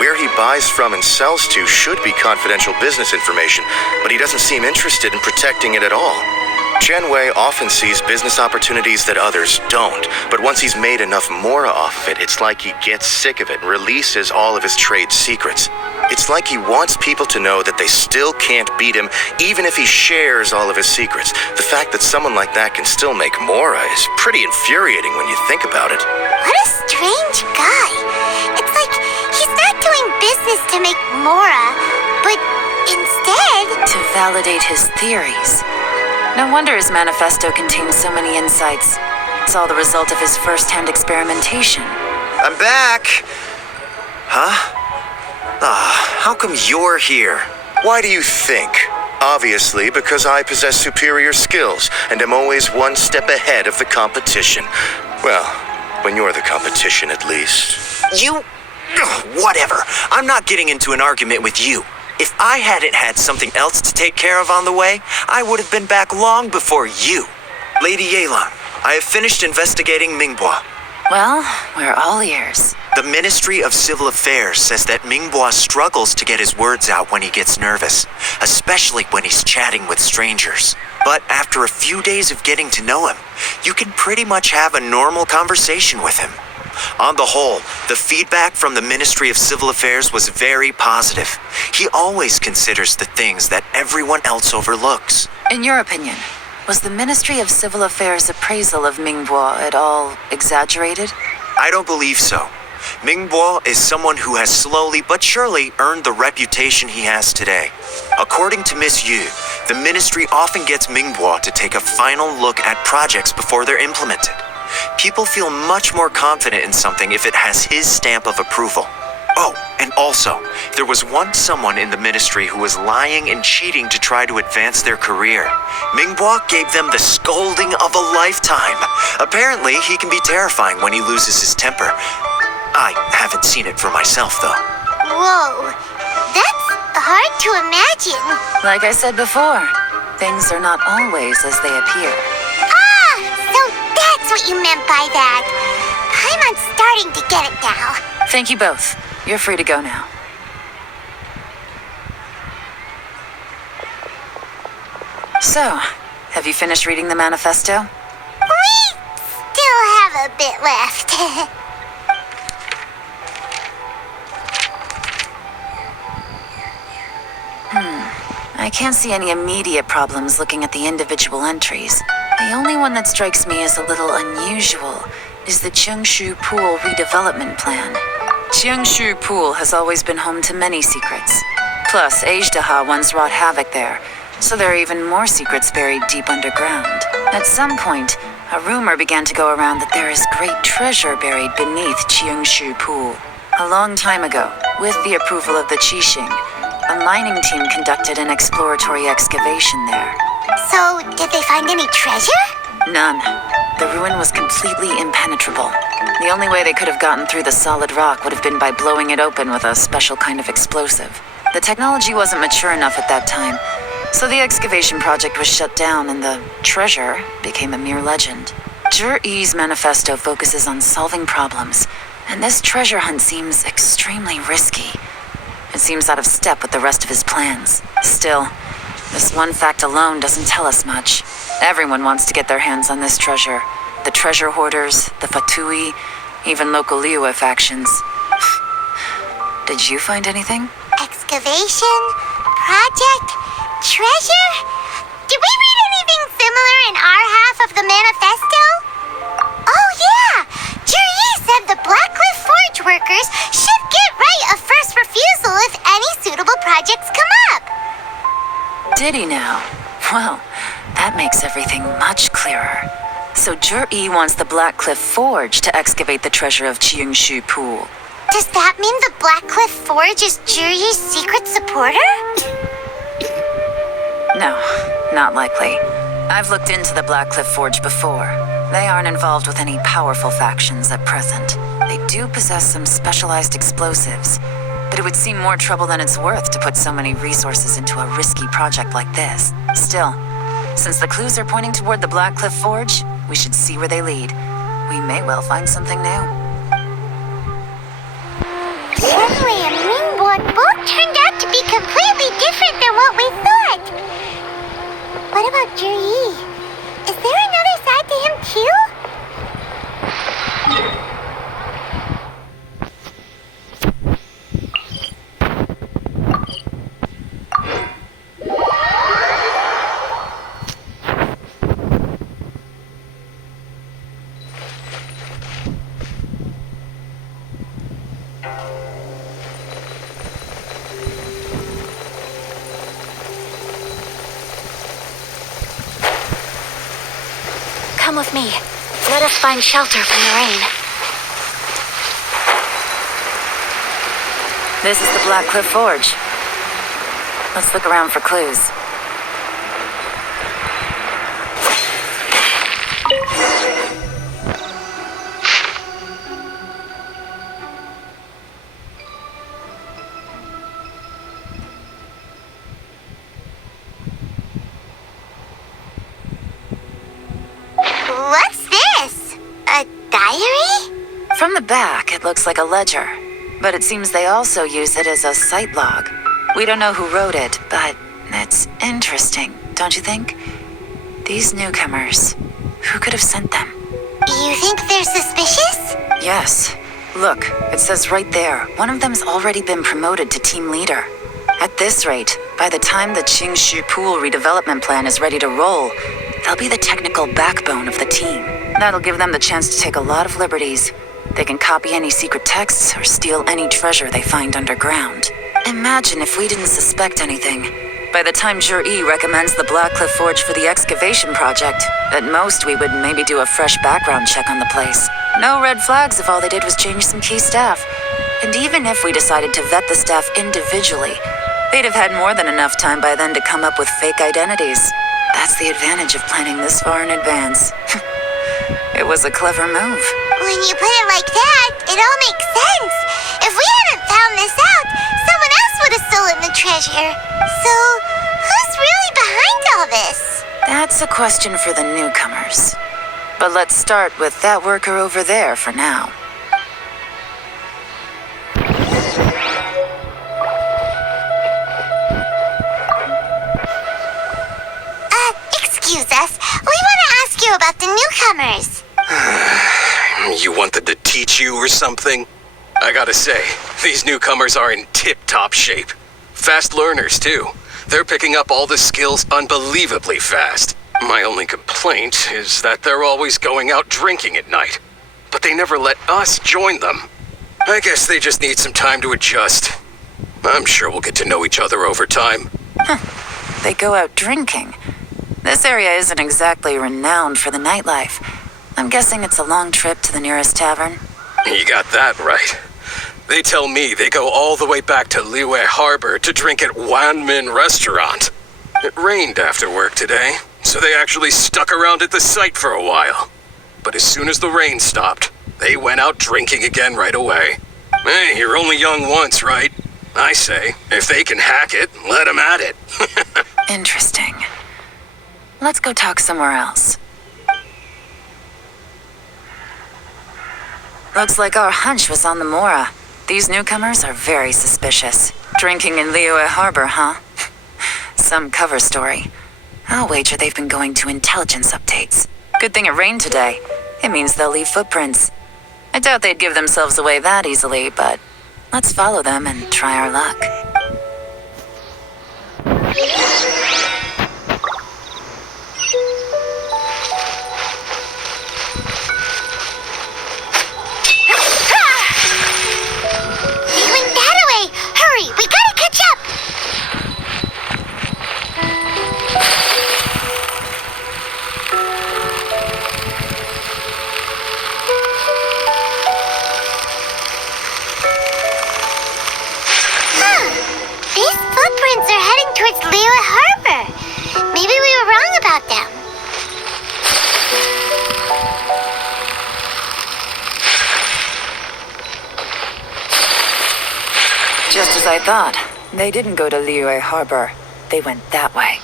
Where he buys from and sells to should be confidential business information, but he doesn't seem interested in protecting it at all. Tianwei often sees business opportunities that others don't, but once he's made enough mora off of it, it's like he gets sick of it and releases all of his trade secrets. It's like he wants people to know that they still can't beat him, even if he shares all of his secrets. The fact that someone like that can still make mora is pretty infuriating when you think about it. What a strange guy. It's like he's not doing business to make mora, but instead... to validate his theories. No wonder his manifesto contains so many insights. It's all the result of his first-hand experimentation. I'm back! Huh? How come you're here? Why do you think? Obviously, because I possess superior skills and am always one step ahead of the competition. Well, when you're the competition, at least. You... Whatever. I'm not getting into an argument with you. If I hadn't had something else to take care of on the way, I would have been back long before you. Lady Yelan, I have finished investigating Mingbua. Well, we're all ears. The Ministry of Civil Affairs says that Mingbua struggles to get his words out when he gets nervous, especially when he's chatting with strangers. But after a few days of getting to know him, you can pretty much have a normal conversation with him. On the whole, the feedback from the Ministry of Civil Affairs was very positive. He always considers the things that everyone else overlooks. In your opinion, was the Ministry of Civil Affairs' appraisal of Mingbua at all exaggerated? I don't believe so. Mingbua is someone who has slowly but surely earned the reputation he has today. According to Miss Yu, the ministry often gets Mingbua to take a final look at projects before they're implemented. People feel much more confident in something if it has his stamp of approval. Oh, and also, there was once someone in the ministry who was lying and cheating to try to advance their career. Mingbua gave them the scolding of a lifetime. Apparently, he can be terrifying when he loses his temper. I haven't seen it for myself, though. Whoa, that's hard to imagine. Like I said before, things are not always as they appear. So that's what you meant by that. I'm starting to get it now. Thank you both. You're free to go now. So, have you finished reading the manifesto? We still have a bit left. I can't see any immediate problems looking at the individual entries. The only one that strikes me as a little unusual is the Tianshu Pool redevelopment plan. Tianshu Pool has always been home to many secrets. Plus, Ajdaha once wrought havoc there, so there are even more secrets buried deep underground. At some point, a rumor began to go around that there is great treasure buried beneath Tianshu Pool. A long time ago, with the approval of the Qixing, a mining team conducted an exploratory excavation there. So, did they find any treasure? None. The ruin was completely impenetrable. The only way they could have gotten through the solid rock would have been by blowing it open with a special kind of explosive. The technology wasn't mature enough at that time, so the excavation project was shut down and the treasure became a mere legend. Jur-E's manifesto focuses on solving problems, and this treasure hunt seems extremely risky. It seems out of step with the rest of his plans. Still, this one fact alone doesn't tell us much. Everyone wants to get their hands on this treasure. The treasure hoarders, the Fatui, even local Liyue factions. Did you find anything? Excavation? Project? Treasure? Did we read anything similar in our half of the manifesto? Oh yeah! Juri said the Blackcliff Forge workers should get right of first refusal if any suitable projects come up. Did he now? Well, that makes everything much clearer. So Jur-E wants the Blackcliff Forge to excavate the treasure of Tianshu Pool. Does that mean the Blackcliff Forge is Juri's secret supporter? No, not likely. I've looked into the Blackcliff Forge before. They aren't involved with any powerful factions at present. They do possess some specialized explosives, but it would seem more trouble than it's worth to put so many resources into a risky project like this. Still, since the clues are pointing toward the Blackcliff Forge, we should see where they lead. We may well find something new. Shenwei and Mingbo both turned out to be completely different than what we thought. What about Juri? Is there another side to him too? Come with me. Let us find shelter from the rain. This is the Blackcliff Forge. Let's look around for clues. What's this? A diary? From the back, it looks like a ledger, but it seems they also use it as a site log. We don't know who wrote it, but it's interesting, don't you think? These newcomers, who could have sent them? You think they're suspicious? Yes. Look, it says right there, one of them's already been promoted to team leader. At this rate, by the time the Tianshu Pool redevelopment plan is ready to roll, they'll be the technical backbone of the team. That'll give them the chance to take a lot of liberties. They can copy any secret texts or steal any treasure they find underground. Imagine if we didn't suspect anything. By the time Jur-E recommends the Blackcliff Forge for the excavation project, at most we would maybe do a fresh background check on the place. No red flags if all they did was change some key staff. And even if we decided to vet the staff individually, they'd have had more than enough time by then to come up with fake identities. That's the advantage of planning this far in advance. It was a clever move. When you put it like that, it all makes sense. If we hadn't found this out, someone else would have stolen the treasure. So, who's really behind all this? That's a question for the newcomers. But let's start with that worker over there for now. Excuse us. We want to ask you about the newcomers. You want them to teach you or something? I gotta say, these newcomers are in tip-top shape. Fast learners, too. They're picking up all the skills unbelievably fast. My only complaint is that they're always going out drinking at night. But they never let us join them. I guess they just need some time to adjust. I'm sure we'll get to know each other over time. They go out drinking. This area isn't exactly renowned for the nightlife. I'm guessing it's a long trip to the nearest tavern. You got that right. They tell me they go all the way back to Liyue Harbor to drink at Wanmin Restaurant. It rained after work today, so they actually stuck around at the site for a while. But as soon as the rain stopped, they went out drinking again right away. Hey, you're only young once, right? I say, if they can hack it, let them at it. Interesting. Let's go talk somewhere else. Looks like our hunch was on the Mora. These newcomers are very suspicious. Drinking in Liyue Harbor, huh? Some cover story. I'll wager they've been going to intelligence updates. Good thing it rained today. It means they'll leave footprints. I doubt they'd give themselves away that easily, but let's follow them and try our luck. They went that way! Hurry, we gotta catch up! These footprints are heading towards Liyue Harbor. Maybe we were wrong about them. Just as I thought. They didn't go to Liyue Harbor. They went that way.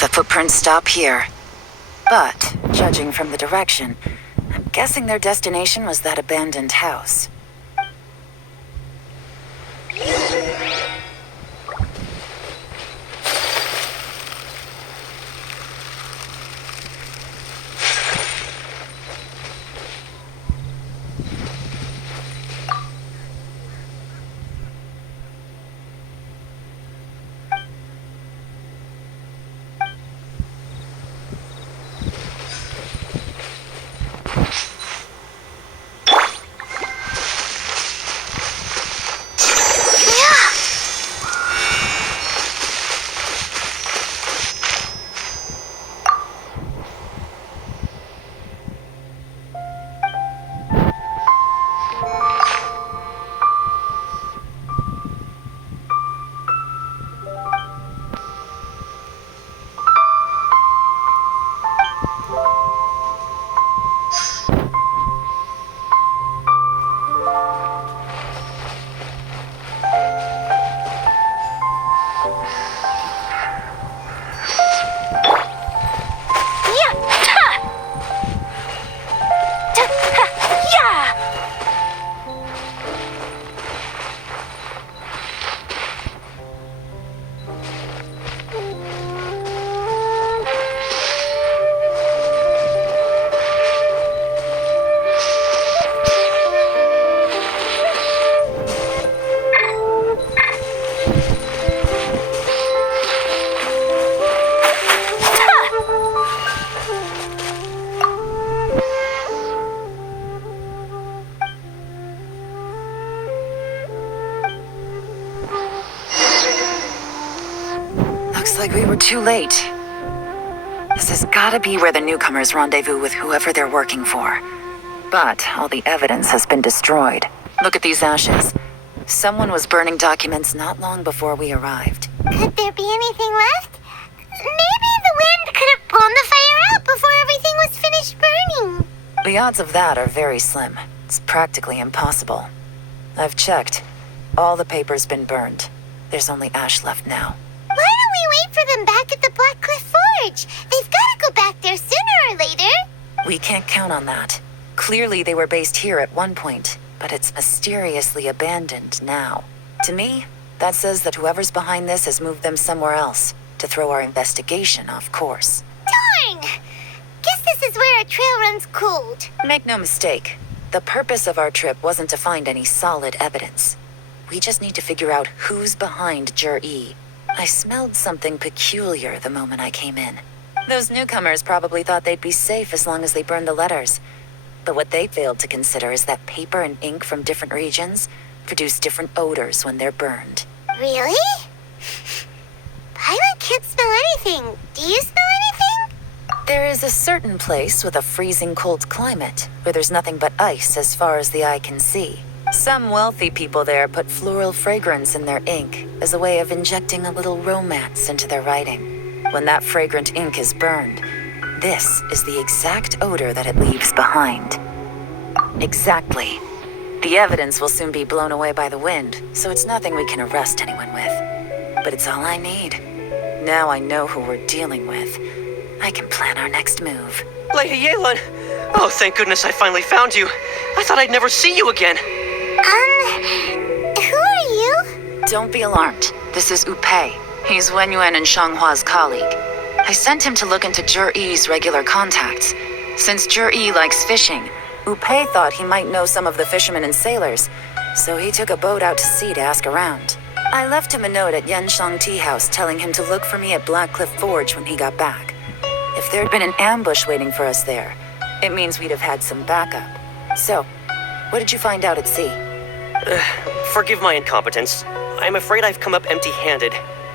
The footprints stop here. But, judging from the direction, I'm guessing their destination was that abandoned house. Looks like we were too late. This has gotta be where the newcomers rendezvous with whoever they're working for. But all the evidence has been destroyed. Look at these ashes. Someone was burning documents not long before we arrived. Could there be anything left? Maybe the wind could have blown the fire out before everything was finished burning. The odds of that are very slim. It's practically impossible. I've checked. All the paper's been burned. There's only ash left now. Why don't we wait for them back at the Black Cliff Forge? They've got to go back there sooner or later. We can't count on that. Clearly they were based here at one point, but it's mysteriously abandoned now. To me, that says that whoever's behind this has moved them somewhere else to throw our investigation off course. Darn! Guess this is where our trail runs cold. Make no mistake, the purpose of our trip wasn't to find any solid evidence. We just need to figure out who's behind Jur-E. I smelled something peculiar the moment I came in. Those newcomers probably thought they'd be safe as long as they burned the letters. But what they failed to consider is that paper and ink from different regions produce different odors when they're burned. Really? Paimon can't smell anything. Do you smell anything? There is a certain place with a freezing cold climate where there's nothing but ice as far as the eye can see. Some wealthy people there put floral fragrance in their ink as a way of injecting a little romance into their writing. When that fragrant ink is burned, This is the exact odor that it leaves behind. Exactly. The evidence will soon be blown away by the wind, so it's nothing we can arrest anyone with. But it's all I need. Now I know who we're dealing with. I can plan our next move. Lady Yelan! Oh, thank goodness I finally found you. I thought I'd never see you again. Who are you? Don't be alarmed. This is Upei. He's Wenyuan and Shanghua's colleague. I sent him to look into Zhiyi's regular contacts. Since Zhiyi likes fishing, Upei thought he might know some of the fishermen and sailors, so he took a boat out to sea to ask around. I left him a note at Yanshang Tea House telling him to look for me at Blackcliff Forge when he got back. If there'd been an ambush waiting for us there, it means we'd have had some backup. So, what did you find out at sea? Forgive my incompetence. I'm afraid I've come up empty-handed.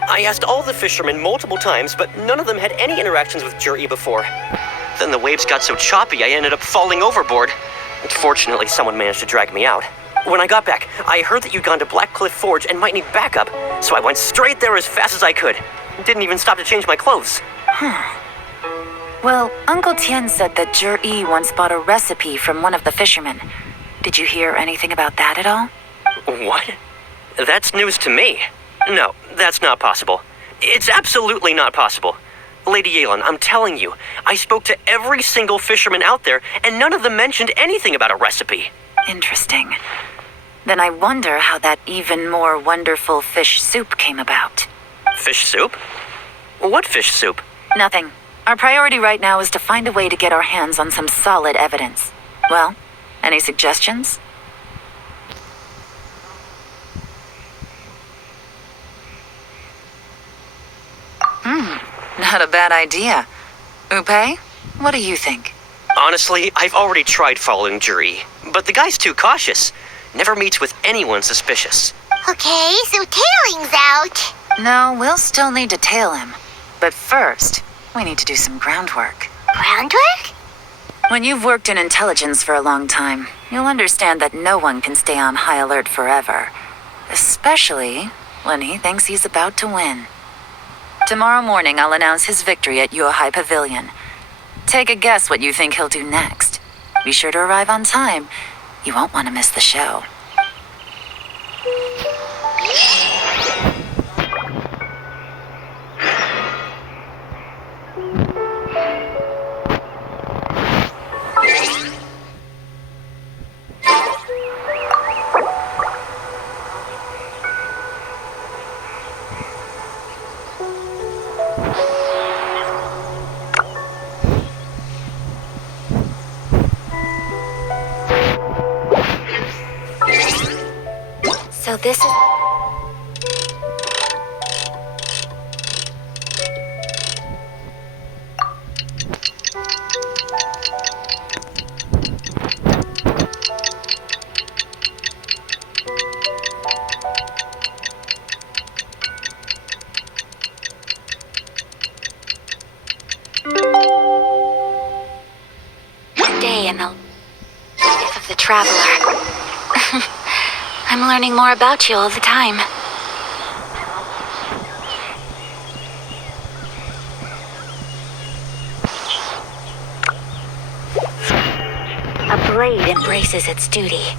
I asked all the fishermen multiple times, but none of them had any interactions with Zhiyi before. Then the waves got so choppy I ended up falling overboard. Fortunately, someone managed to drag me out. When I got back, I heard that you'd gone to Blackcliff Forge and might need backup, so I went straight there as fast as I could. Didn't even stop to change my clothes. Well, Uncle Tian said that Zhiyi once bought a recipe from one of the fishermen. Did you hear anything about that at all? What? That's news to me. No, that's not possible. It's absolutely not possible. Lady Yelan, I'm telling you, I spoke to every single fisherman out there, and none of them mentioned anything about a recipe. Interesting. Then I wonder how that even more wonderful fish soup came about. Fish soup? What fish soup? Nothing. Our priority right now is to find a way to get our hands on some solid evidence. Well, any suggestions? Not a bad idea. Upei, what do you think? Honestly, I've already tried following Zhiyi, but the guy's too cautious. Never meets with anyone suspicious. Okay, so tailing's out. No, we'll still need to tail him. But first, we need to do some groundwork. Groundwork? When you've worked in intelligence for a long time, you'll understand that no one can stay on high alert forever. Especially when he thinks he's about to win. Tomorrow morning, I'll announce his victory at Yuehai Pavilion. Take a guess what you think he'll do next. Be sure to arrive on time. You won't want to miss the show. So this is... day in the life of the traveler. I'm learning more about you all the time. A blade embraces its duty.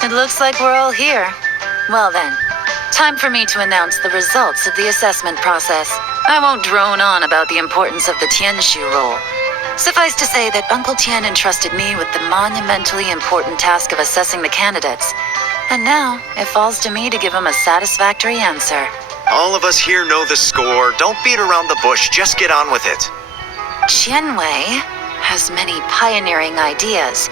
It looks like we're all here. Well then, time for me to announce the results of the assessment process. I won't drone on about the importance of the Tianshu role. Suffice to say that Uncle Tian entrusted me with the monumentally important task of assessing the candidates. And now, it falls to me to give him a satisfactory answer. All of us here know the score. Don't beat around the bush. Just get on with it. Qianwei has many pioneering ideas,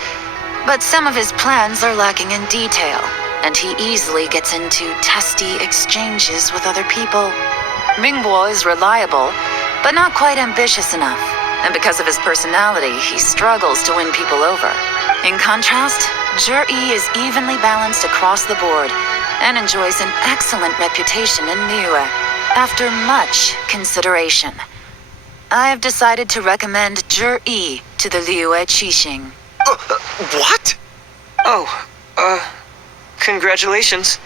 But some of his plans are lacking in detail, and he easily gets into testy exchanges with other people. Mingguo is reliable, but not quite ambitious enough. And because of his personality, he struggles to win people over. In contrast, Zhi is evenly balanced across the board and enjoys an excellent reputation in Liyue. After much consideration, I have decided to recommend Zhi to the Liyue Qixing. What? Congratulations.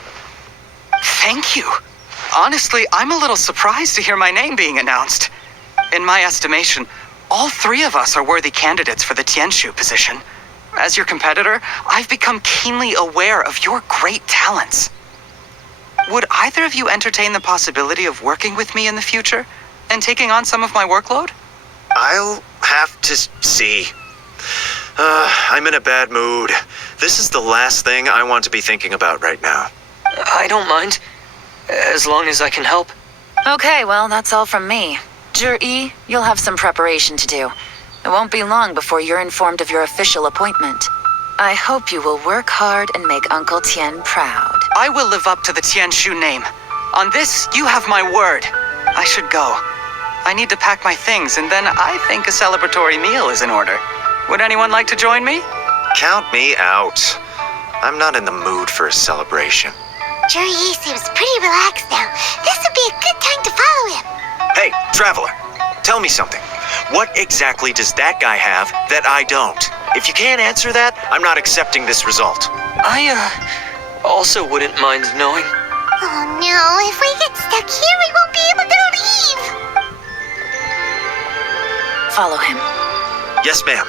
Thank you. Honestly, I'm a little surprised to hear my name being announced. In my estimation, all three of us are worthy candidates for the Tianshu position. As your competitor, I've become keenly aware of your great talents. Would either of you entertain the possibility of working with me in the future and taking on some of my workload? I'll have to see. I'm in a bad mood. This is the last thing I want to be thinking about right now. I don't mind, as long as I can help. Okay, well, that's all from me. Zhi, you'll have some preparation to do. It won't be long before you're informed of your official appointment. I hope you will work hard and make Uncle Tian proud. I will live up to the Tianshu name. On this, you have my word. I should go. I need to pack my things, and then I think a celebratory meal is in order. Would anyone like to join me? Count me out. I'm not in the mood for a celebration. Zhi seems pretty relaxed now. This would be a good time to follow him. Hey, Traveler, tell me something. What exactly does that guy have that I don't? If you can't answer that, I'm not accepting this result. I, also wouldn't mind knowing. Oh no, if we get stuck here, we won't be able to leave. Follow him. Yes, ma'am.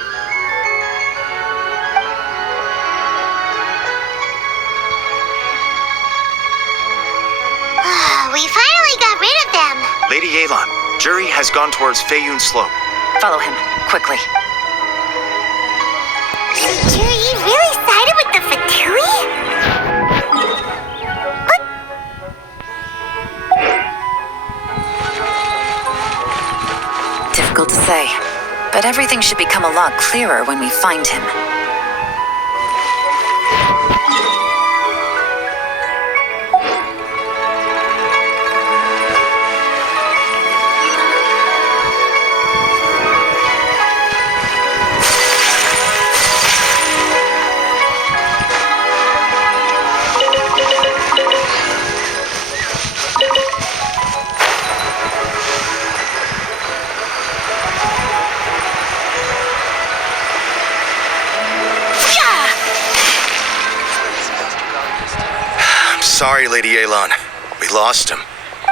We finally got rid of them. Lady Yelan, Zhi has gone towards Feiyun Slope. Follow him, quickly. So Zhi really sided with the Fatui? Difficult to say, but everything should become a lot clearer when we find him. Sorry, Lady Yelan. We lost him.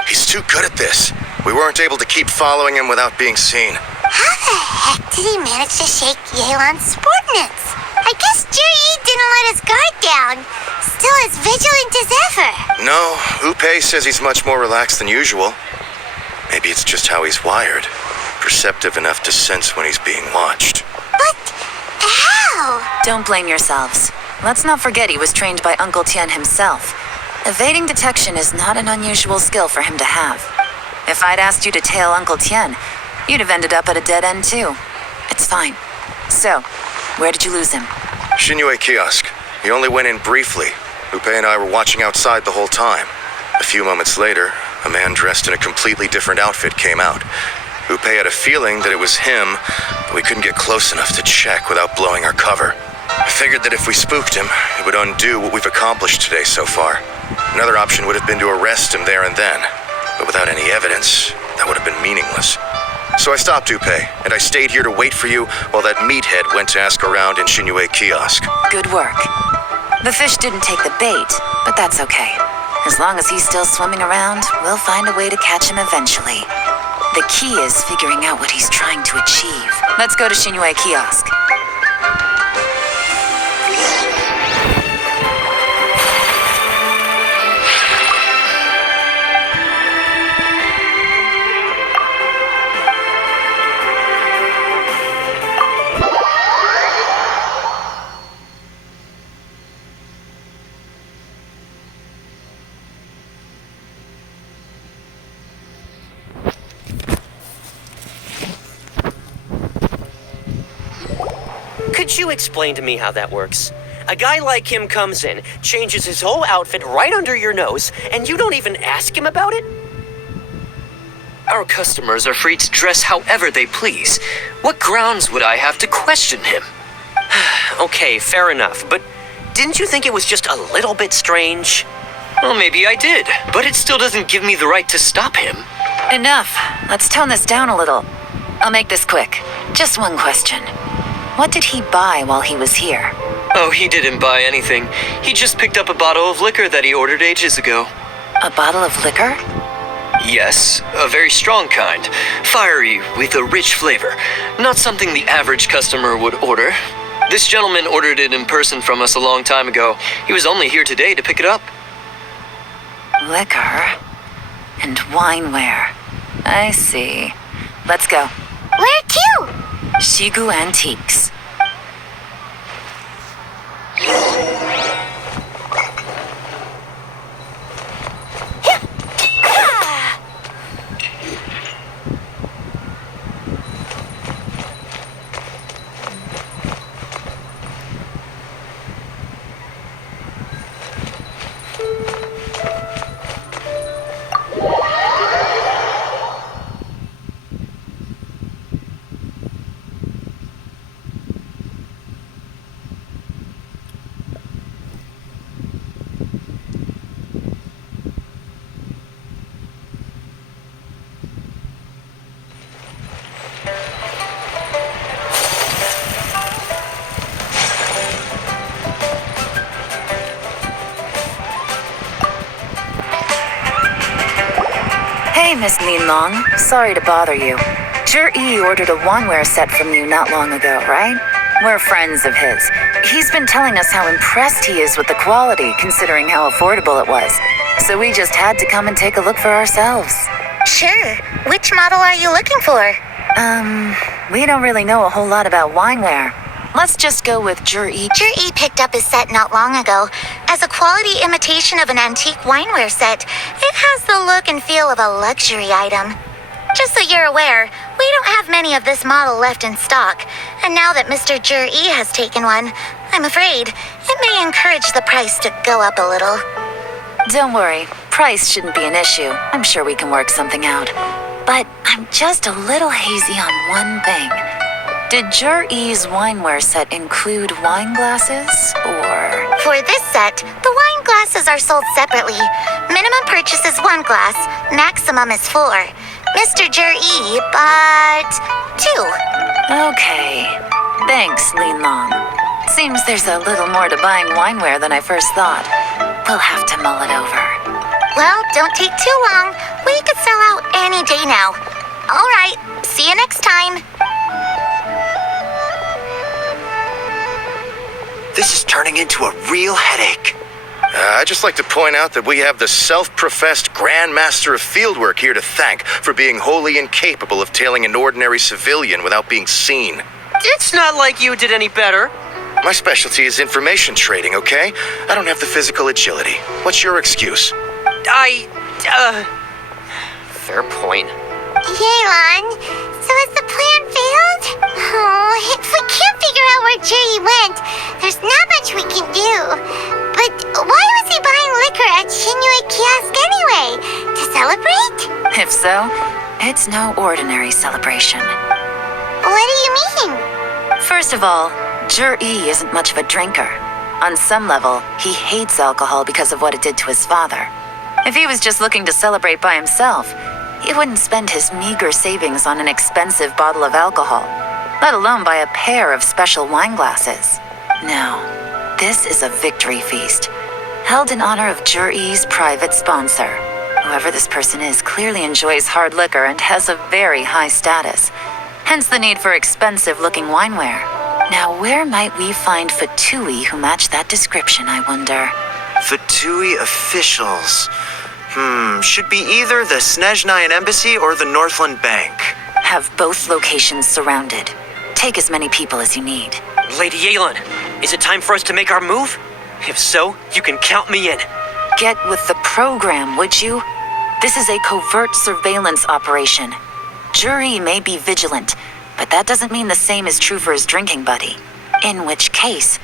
He's too good at this. We weren't able to keep following him without being seen. How the heck did he manage to shake Yelan's subordinates? I guess Zhi didn't let his guard down. Still as vigilant as ever. No, Upe says he's much more relaxed than usual. Maybe it's just how he's wired. Perceptive enough to sense when he's being watched. But how? Don't blame yourselves. Let's not forget he was trained by Uncle Tian himself. Evading detection is not an unusual skill for him to have. If I'd asked you to tail Uncle Tian, you'd have ended up at a dead end too. It's fine. So, where did you lose him? Xinyue kiosk. He only went in briefly. Upe and I were watching outside the whole time. A few moments later, a man dressed in a completely different outfit came out. Upe had a feeling that it was him, but we couldn't get close enough to check without blowing our cover. I figured that if we spooked him, it would undo what we've accomplished today so far. Another option would have been to arrest him there and then, but without any evidence, that would have been meaningless. So I stopped Upe, and I stayed here to wait for you while that meathead went to ask around in Xinyue kiosk. Good work. The fish didn't take the bait, but that's okay. As long as he's still swimming around, we'll find a way to catch him eventually. The key is figuring out what he's trying to achieve. Let's go to Xinyue kiosk. Could you explain to me how that works? A guy like him comes in, changes his whole outfit right under your nose, and you don't even ask him about it? Our customers are free to dress however they please. What grounds would I have to question him? Okay, fair enough, but didn't you think it was just a little bit strange? Well, maybe I did, but it still doesn't give me the right to stop him. Enough. Let's tone this down a little. I'll make this quick. Just one question. What did he buy while he was here? Oh, he didn't buy anything. He just picked up a bottle of liquor that he ordered ages ago. A bottle of liquor? Yes, a very strong kind. Fiery, with a rich flavor. Not something the average customer would order. This gentleman ordered it in person from us a long time ago. He was only here today to pick it up. Liquor and wineware. I see. Let's go. Where to? Shigu Antiques. Hey, Miss Linlong. Sorry to bother you. Zhi ordered a wanware set from you not long ago, right? We're friends of his. He's been telling us how impressed he is with the quality, considering how affordable it was. So we just had to come and take a look for ourselves. Sure. Which model are you looking for? We don't really know a whole lot about wineware. Let's just go with Zhi. Zhi picked up his set not long ago. As a quality imitation of an antique wineware set, it has the look and feel of a luxury item. Just so you're aware, we don't have many of this model left in stock. And now that Mr. Zhi has taken one, I'm afraid it may encourage the price to go up a little. Don't worry, price shouldn't be an issue. I'm sure we can work something out. But I'm just a little hazy on one thing. Did Zhi's wineware set include wine glasses, or...? For this set, the wine glasses are sold separately. Minimum purchase is 1 glass, maximum is 4. Mr. Zhi bought 2. Okay. Thanks, Linlong. Seems there's a little more to buying wineware than I first thought. We'll have to mull it over. Well, don't take too long. We could sell out any day now. All right, see you next time. This is turning into a real headache. I'd just like to point out that we have the self-professed Grand Master of Fieldwork here to thank for being wholly incapable of tailing an ordinary civilian without being seen. It's not like you did any better. My specialty is information trading, okay? I don't have the physical agility. What's your excuse? Fair point. Yelan, so has the plan failed? Oh, if we can't figure out where Zhi went, there's not much we can do. But why was he buying liquor at Shinui Kiosk anyway? To celebrate? If so, it's no ordinary celebration. What do you mean? First of all, Zhi isn't much of a drinker. On some level, he hates alcohol because of what it did to his father. If he was just looking to celebrate by himself, he wouldn't spend his meager savings on an expensive bottle of alcohol, let alone buy a pair of special wine glasses. No, this is a victory feast, held in honor of Zhi's private sponsor. Whoever this person is clearly enjoys hard liquor and has a very high status, hence the need for expensive-looking wineware. Now, where might we find Fatui who match that description, I wonder? Fatui officials. Should be either the Snezhnayan Embassy or the Northland Bank. Have both locations surrounded. Take as many people as you need. Lady Yelan, is it time for us to make our move? If so, you can count me in. Get with the program, would you? This is a covert surveillance operation. Zhi may be vigilant, but that doesn't mean the same is true for his drinking buddy. In which case,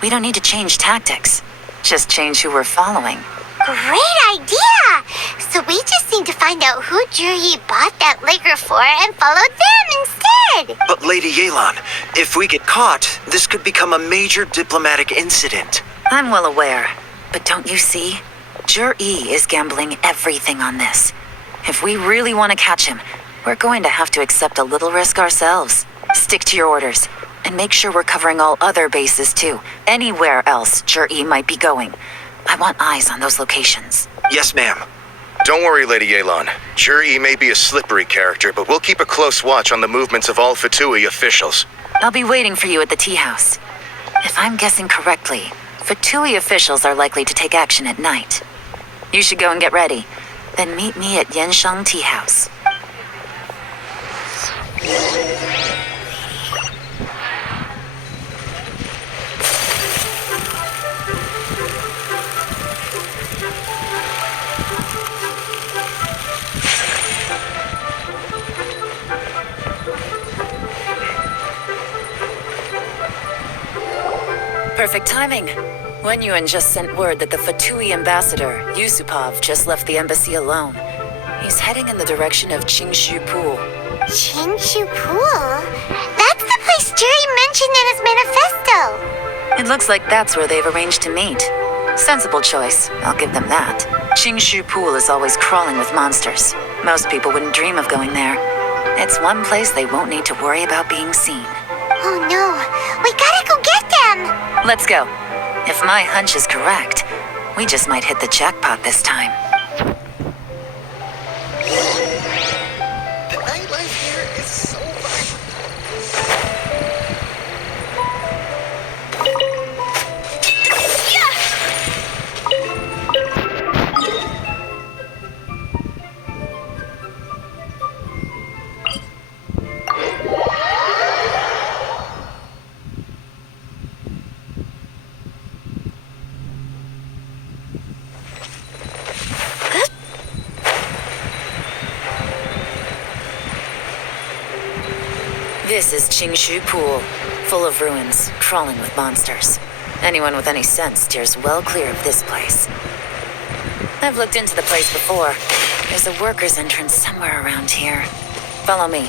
We don't need to change tactics. Just change who we're following. Great idea! So we just need to find out who Juri bought that liquor for and follow them instead! But Lady Yelan, if we get caught, this could become a major diplomatic incident. I'm well aware. But don't you see? Juri is gambling everything on this. If we really want to catch him, we're going to have to accept a little risk ourselves. Stick to your orders, and make sure we're covering all other bases too. Anywhere else Juri might be going. I want eyes on those locations. Yes, ma'am. Don't worry, Lady Yelan. Juri may be a slippery character, but we'll keep a close watch on the movements of all Fatui officials. I'll be waiting for you at the tea house. If I'm guessing correctly, Fatui officials are likely to take action at night. You should go and get ready. Then meet me at Yansheng Tea House. Perfect timing. Wenyuan just sent word that the Fatui ambassador, Yusupov, just left the embassy alone. He's heading in the direction of Qingshu Pool. Qingshu Pool? That's the place Juri mentioned in his manifesto! It looks like that's where they've arranged to meet. Sensible choice, I'll give them that. Qingshu Pool is always crawling with monsters. Most people wouldn't dream of going there. It's one place they won't need to worry about being seen. Oh no, we gotta go get them! Let's go. If my hunch is correct, we just might hit the jackpot this time. The nightlife here is so This is Qingshu Pool, full of ruins, crawling with monsters. Anyone with any sense steers well clear of this place. I've looked into the place before. There's a worker's entrance somewhere around here. Follow me.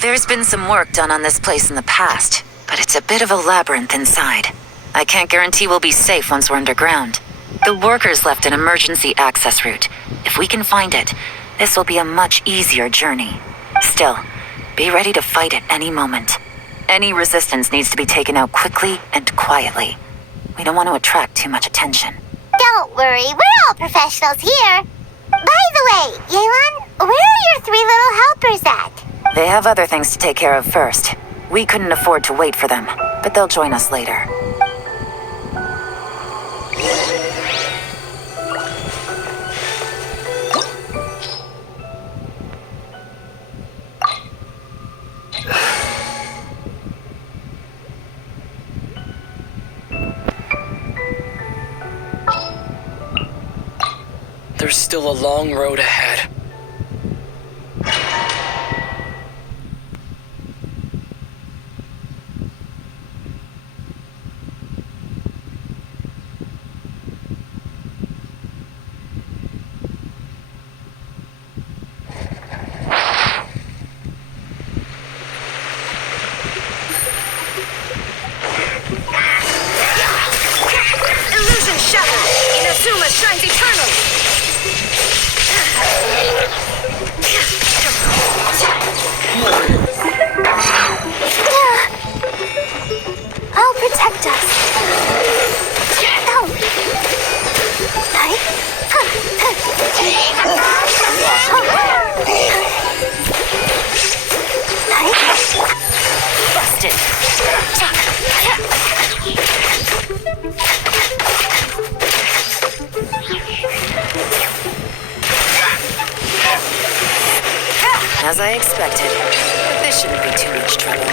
There's been some work done on this place in the past, but it's a bit of a labyrinth inside. I can't guarantee we'll be safe once we're underground. The workers left an emergency access route. If we can find it, this will be a much easier journey. Still, be ready to fight at any moment. Any resistance needs to be taken out quickly and quietly. We don't want to attract too much attention. Don't worry, we're all professionals here. By the way, Yelan, where are your 3 little helpers at? They have other things to take care of first. We couldn't afford to wait for them, but they'll join us later. There's still a long road ahead. As I expected. But this shouldn't be too much trouble.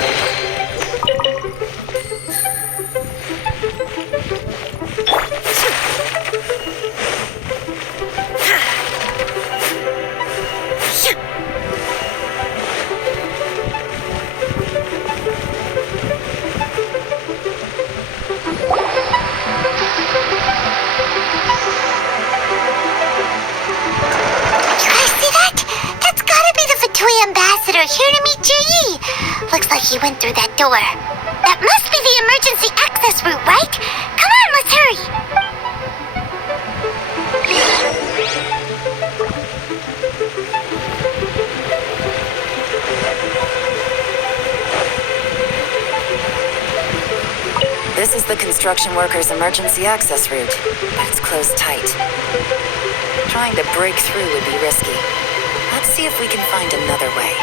Ambassador here to meet J.E. Looks like he went through that door. That must be the emergency access route, right? Come on, let's hurry. This is the construction workers' emergency access route, but it's closed tight. Trying to break through would be risky. Let's see if we can find another way.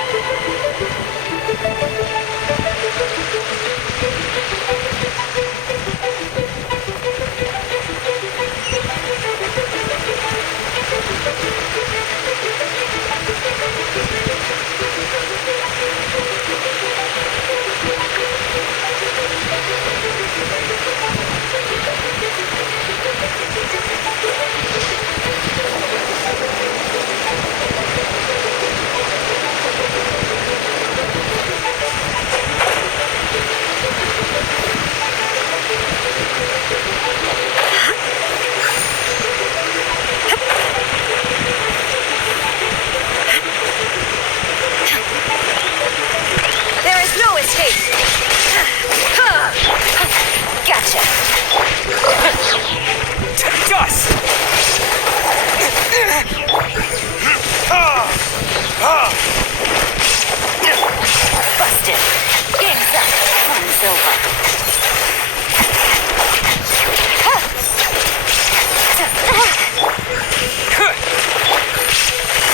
Busted. Game's up. Fun's over.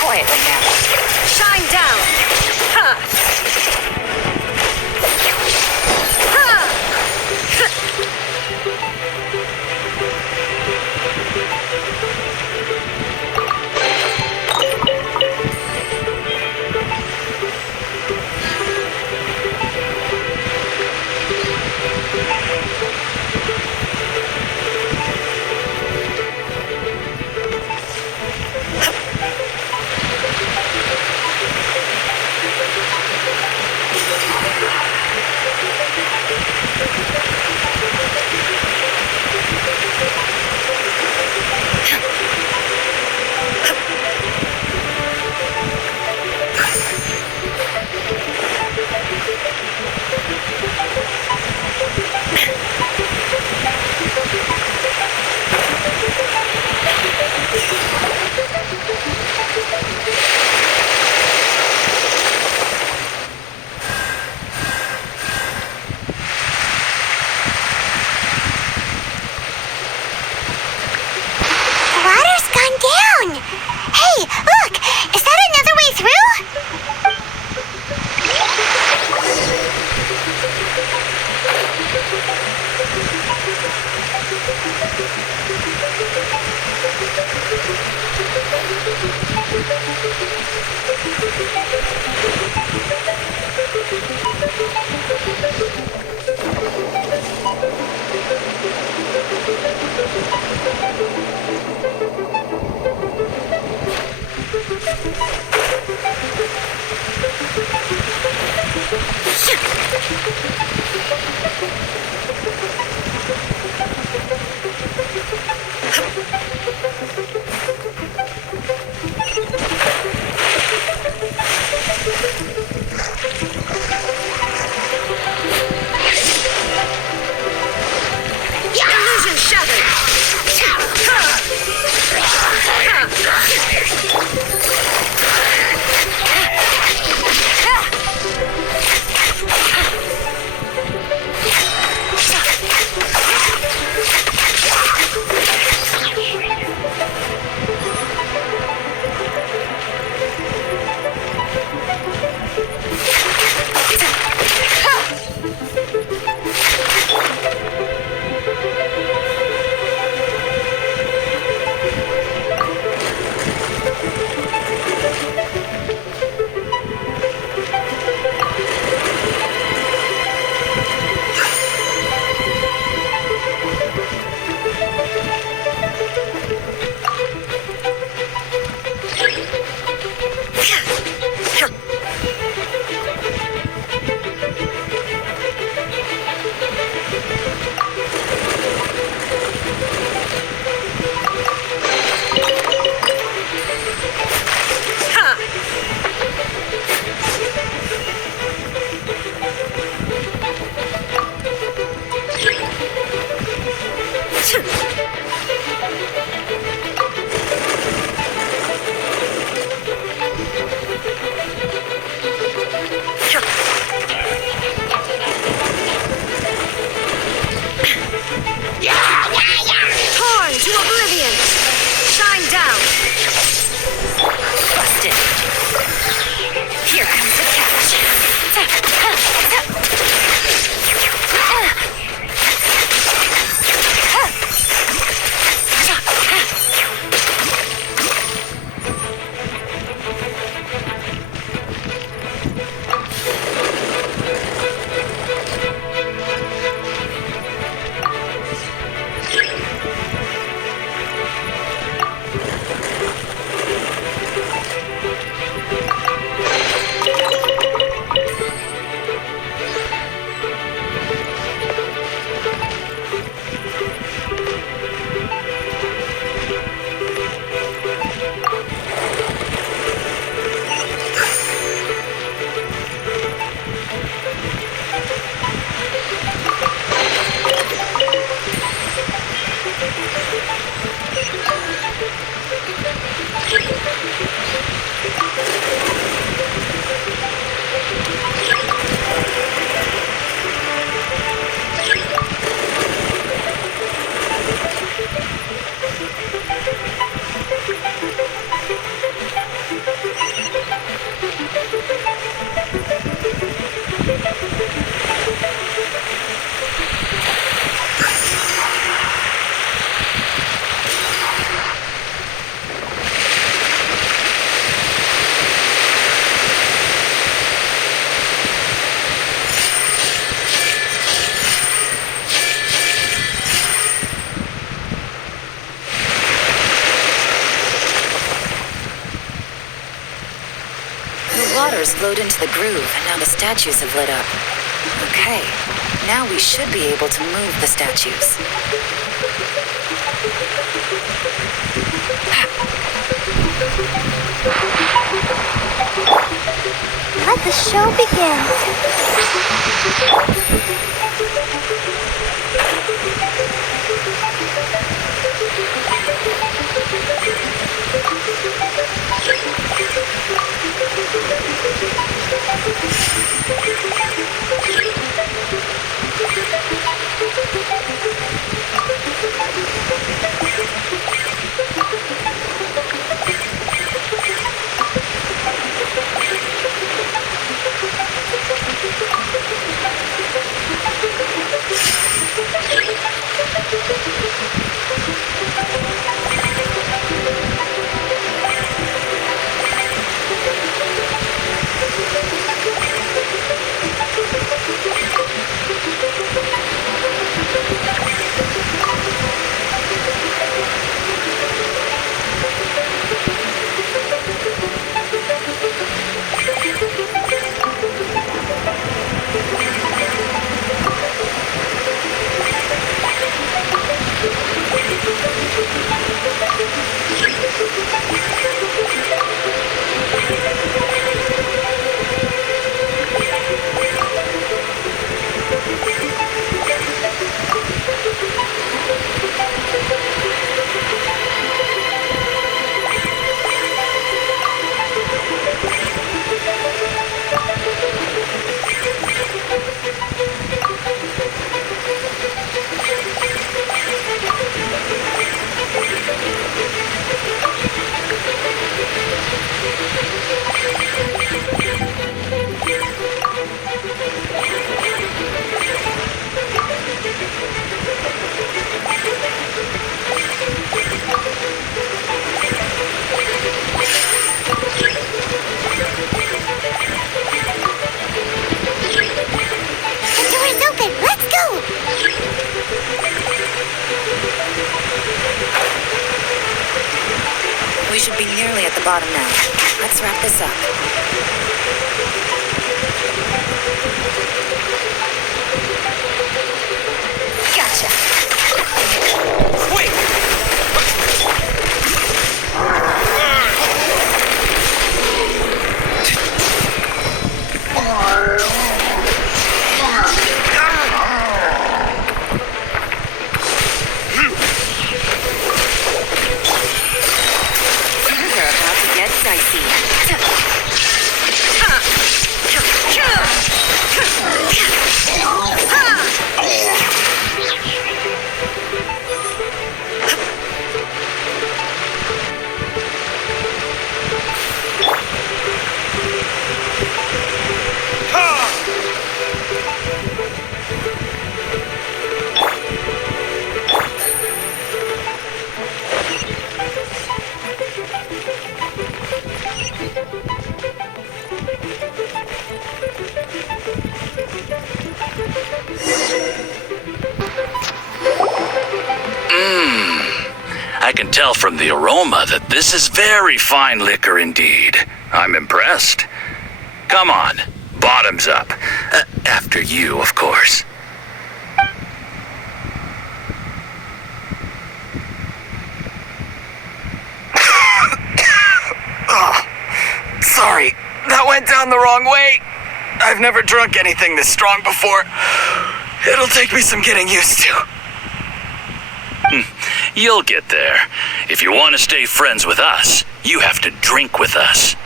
Quietly now. Shine down! mortars flowed into the groove, and now the statues have lit up. Okay, now we should be able to move the statues. Let the show begin. We should be nearly at the bottom now. Let's wrap this up. Gotcha. Wait! I can tell from the aroma that this is very fine liquor indeed. I'm impressed. Come on, bottoms up. After you, of course. Sorry, that went down the wrong way. I've never drunk anything this strong before. It'll take me some getting used to. You'll get there. If you want to stay friends with us, you have to drink with us.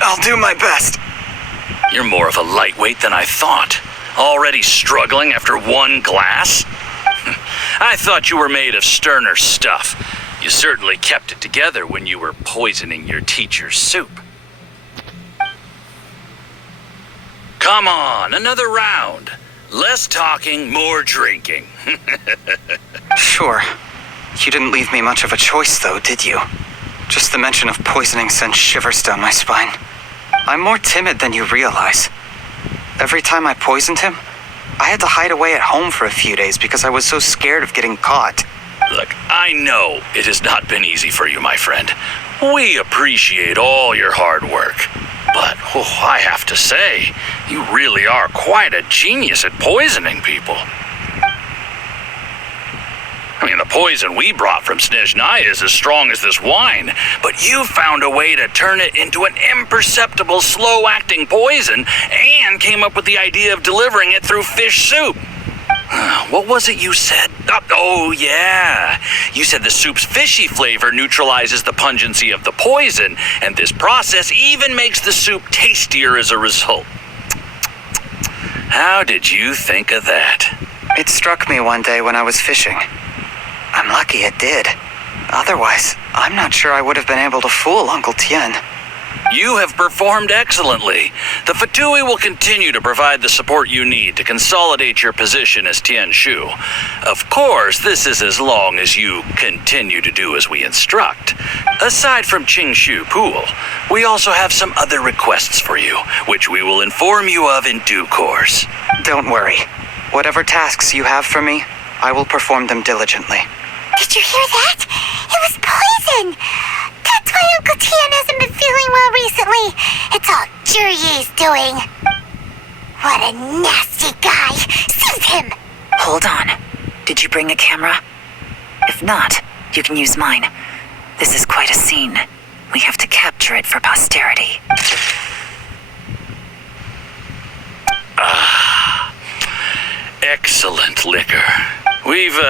I'll do my best. You're more of a lightweight than I thought. Already struggling after one glass? I thought you were made of sterner stuff. You certainly kept it together when you were poisoning your teacher's soup. Come on, another round. Less talking, more drinking. Sure. You didn't leave me much of a choice, though, did you? Just the mention of poisoning sends shivers down my spine. I'm more timid than you realize. Every time I poisoned him, I had to hide away at home for a few days because I was so scared of getting caught. Look, I know it has not been easy for you, my friend. We appreciate all your hard work. But I have to say, you really are quite a genius at poisoning people. I mean, the poison we brought from Snezhnaya is as strong as this wine, but you found a way to turn it into an imperceptible, slow-acting poison and came up with the idea of delivering it through fish soup. What was it you said? Oh, yeah. You said the soup's fishy flavor neutralizes the pungency of the poison, and this process even makes the soup tastier as a result. How did you think of that? It struck me one day when I was fishing. I'm lucky it did. Otherwise, I'm not sure I would have been able to fool Uncle Tien. You have performed excellently. The Fatui will continue to provide the support you need to consolidate your position as Tianshu. Of course, this is as long as you continue to do as we instruct. Aside from Qingshu Pool, we also have some other requests for you, which we will inform you of in due course. Don't worry. Whatever tasks you have for me, I will perform them diligently. Did you hear that? It was poison! That's why Uncle Tien hasn't been feeling well recently. It's all Jurye's doing. What a nasty guy. Seize him! Hold on. Did you bring a camera? If not, you can use mine. This is quite a scene. We have to capture it for posterity. Excellent liquor. We've,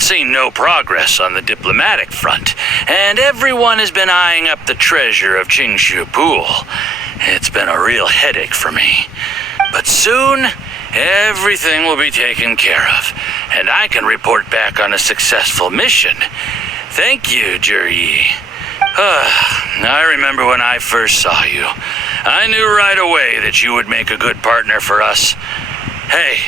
seen no progress on the diplomatic front, and everyone has been eyeing up the treasure of Qingshu Pool. It's been a real headache for me. But soon, everything will be taken care of, and I can report back on a successful mission. Thank you, Juryi. I remember when I first saw you. I knew right away that you would make a good partner for us. Hey,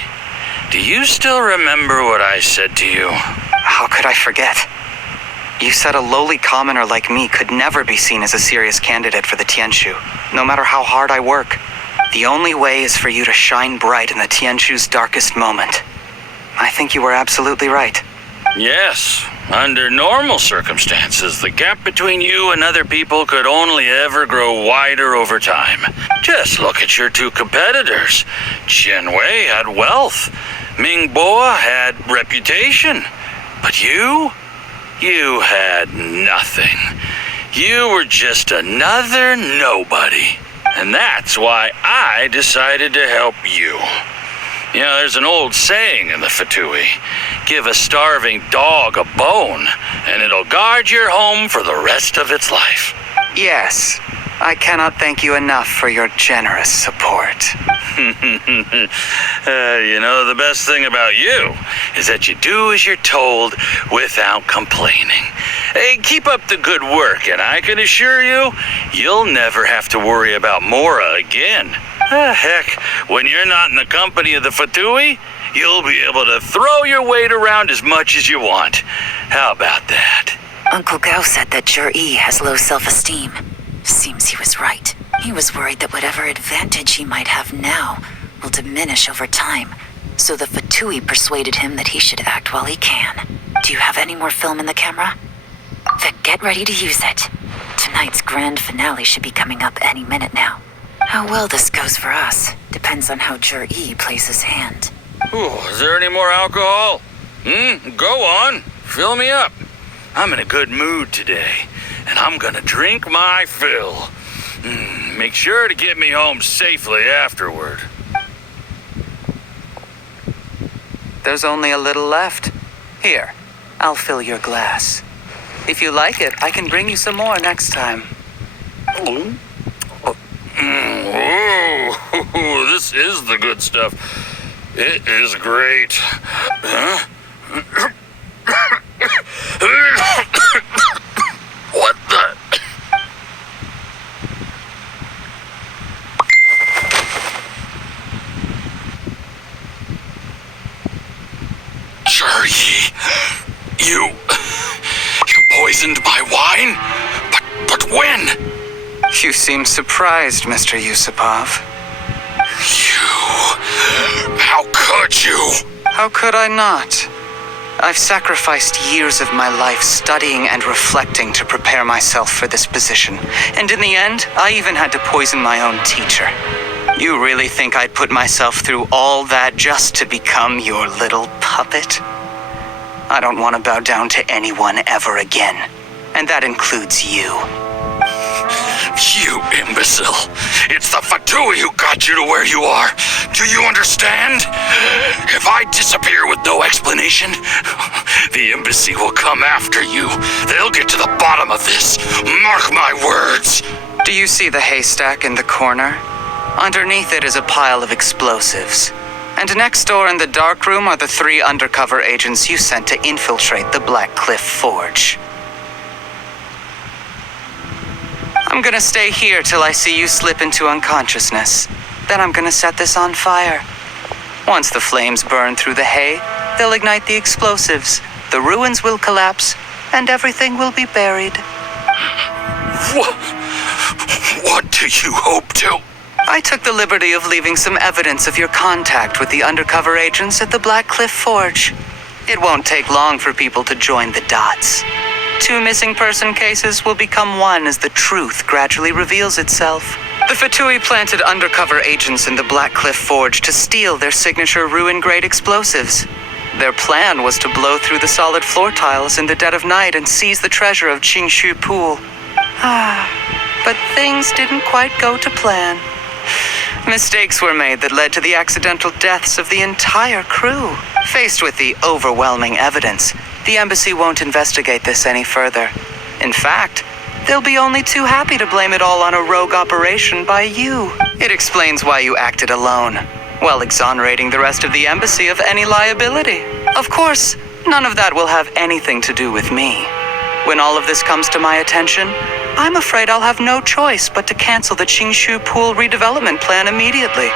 do you still remember what I said to you? How could I forget? You said a lowly commoner like me could never be seen as a serious candidate for the Tianshu, no matter how hard I work. The only way is for you to shine bright in the Tianshu's darkest moment. I think you were absolutely right. Yes. Under normal circumstances, the gap between you and other people could only ever grow wider over time. Just look at your two competitors. Qianwei had wealth. Mingbo had reputation. But you had nothing. You were just another nobody. And that's why I decided to help you. You know, there's an old saying in the Fatui, give a starving dog a bone, and it'll guard your home for the rest of its life. Yes, I cannot thank you enough for your generous support. You know, the best thing about you is that you do as you're told without complaining. Hey, keep up the good work, and I can assure you, you'll never have to worry about Mora again. Heck, when you're not in the company of the Fatui, you'll be able to throw your weight around as much as you want. How about that? Uncle Gao said that Juryi has low self-esteem. Seems he was right. He was worried that whatever advantage he might have now will diminish over time. So the Fatui persuaded him that he should act while he can. Do you have any more film in the camera? Then get ready to use it. Tonight's grand finale should be coming up any minute now. How well this goes for us depends on how Juryi plays his hand. Ooh, is there any more alcohol? Go on. Fill me up. I'm in a good mood today, and I'm gonna drink my fill. Make sure to get me home safely afterward. There's only a little left. Here, I'll fill your glass. If you like it, I can bring you some more next time. Oh, this is the good stuff. It is great. Huh? What the? Juryi, you poisoned my wine? But when? You seem surprised, Mr. Yusupov. How could you? How could I not? I've sacrificed years of my life studying and reflecting to prepare myself for this position. And in the end, I even had to poison my own teacher. You really think I'd put myself through all that just to become your little puppet? I don't want to bow down to anyone ever again. And that includes you. You imbecile. It's the Fatui who got you to where you are. Do you understand? If I disappear with no explanation, the embassy will come after you. They'll get to the bottom of this. Mark my words. Do you see the haystack in the corner? Underneath it is a pile of explosives. And next door in the dark room are the 3 undercover agents you sent to infiltrate the Black Cliff Forge. I'm gonna stay here till I see you slip into unconsciousness. Then I'm gonna set this on fire. Once the flames burn through the hay, they'll ignite the explosives, the ruins will collapse, and everything will be buried. What do you hope to? I took the liberty of leaving some evidence of your contact with the undercover agents at the Black Cliff Forge. It won't take long for people to join the dots. 2 missing person cases will become one as the truth gradually reveals itself. The Fatui planted undercover agents in the Black Cliff Forge to steal their signature ruin-grade explosives. Their plan was to blow through the solid floor tiles in the dead of night and seize the treasure of Qingshu Pool. But things didn't quite go to plan. Mistakes were made that led to the accidental deaths of the entire crew. Faced with the overwhelming evidence, the embassy won't investigate this any further. In fact, they'll be only too happy to blame it all on a rogue operation by you. It explains why you acted alone, while exonerating the rest of the embassy of any liability. Of course, none of that will have anything to do with me. When all of this comes to my attention, I'm afraid I'll have no choice but to cancel the Qingshu Pool redevelopment plan immediately.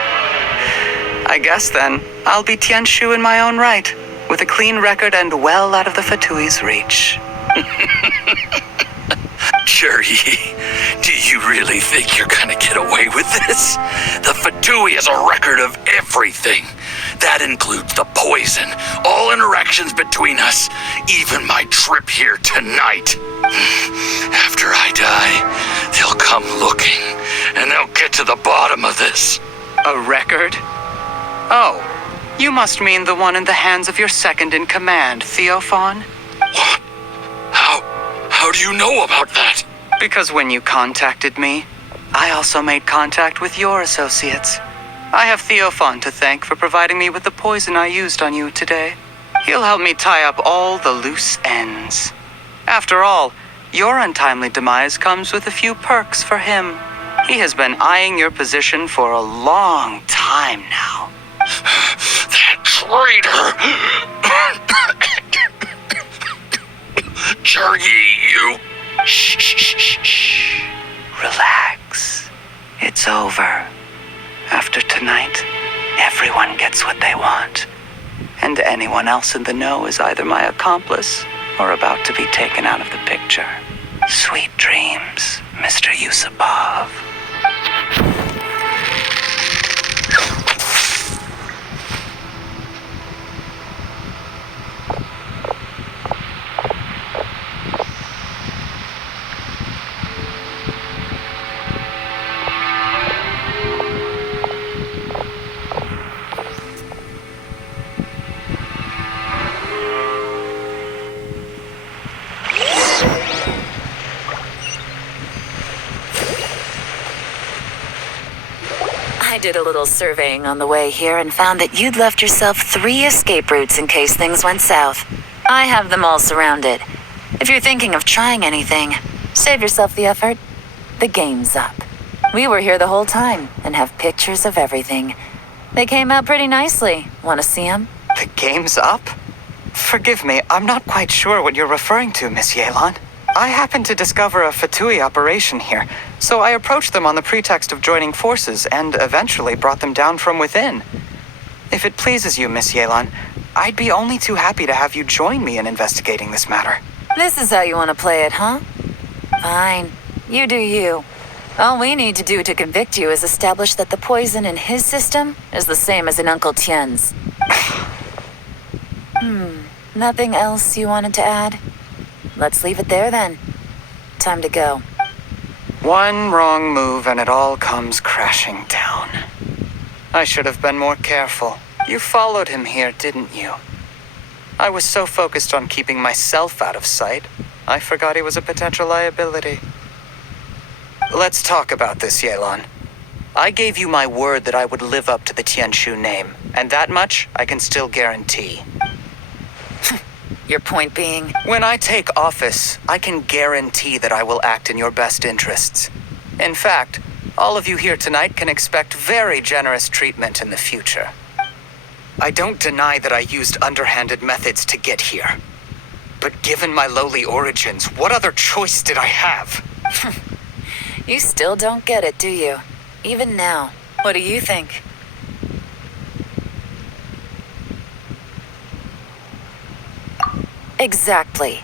I guess then, I'll be Tianshu in my own right, with a clean record and well out of the Fatui's reach. Jerry, do you really think you're gonna get away with this? The Fatui has a record of everything. That includes the poison, all interactions between us, even my trip here tonight. After I die, they'll come looking, and they'll get to the bottom of this. A record? Oh, you must mean the one in the hands of your second-in-command, Theophan? What? How do you know about that? Because when you contacted me, I also made contact with your associates. I have Theophan to thank for providing me with the poison I used on you today. He'll help me tie up all the loose ends. After all, your untimely demise comes with a few perks for him. He has been eyeing your position for a long time now. That traitor! Jerry, you... Shh. Relax. It's over. After tonight, everyone gets what they want. And anyone else in the know is either my accomplice or about to be taken out of the picture. Sweet dreams, Mr. Yusupov. I did a little surveying on the way here and found that you'd left yourself 3 escape routes in case things went south. I have them all surrounded. If you're thinking of trying anything, save yourself the effort. The game's up. We were here the whole time and have pictures of everything. They came out pretty nicely. Want to see them? The game's up? Forgive me, I'm not quite sure what you're referring to, Miss Yelan. I happened to discover a Fatui operation here, so I approached them on the pretext of joining forces and eventually brought them down from within. If it pleases you, Miss Yelan, I'd be only too happy to have you join me in investigating this matter. This is how you want to play it, huh? Fine. You do you. All we need to do to convict you is establish that the poison in his system is the same as in Uncle Tien's. Nothing else you wanted to add? Let's leave it there then. Time to go. One wrong move and it all comes crashing down. I should have been more careful. You followed him here, didn't you? I was so focused on keeping myself out of sight, I forgot he was a potential liability. Let's talk about this, Yelan. I gave you my word that I would live up to the Tianshu name, and that much I can still guarantee. Your point being? When I take office, I can guarantee that I will act in your best interests. In fact, all of you here tonight can expect very generous treatment in the future. I don't deny that I used underhanded methods to get here. But given my lowly origins, what other choice did I have? You still don't get it, do you? Even now. What do you think? Exactly.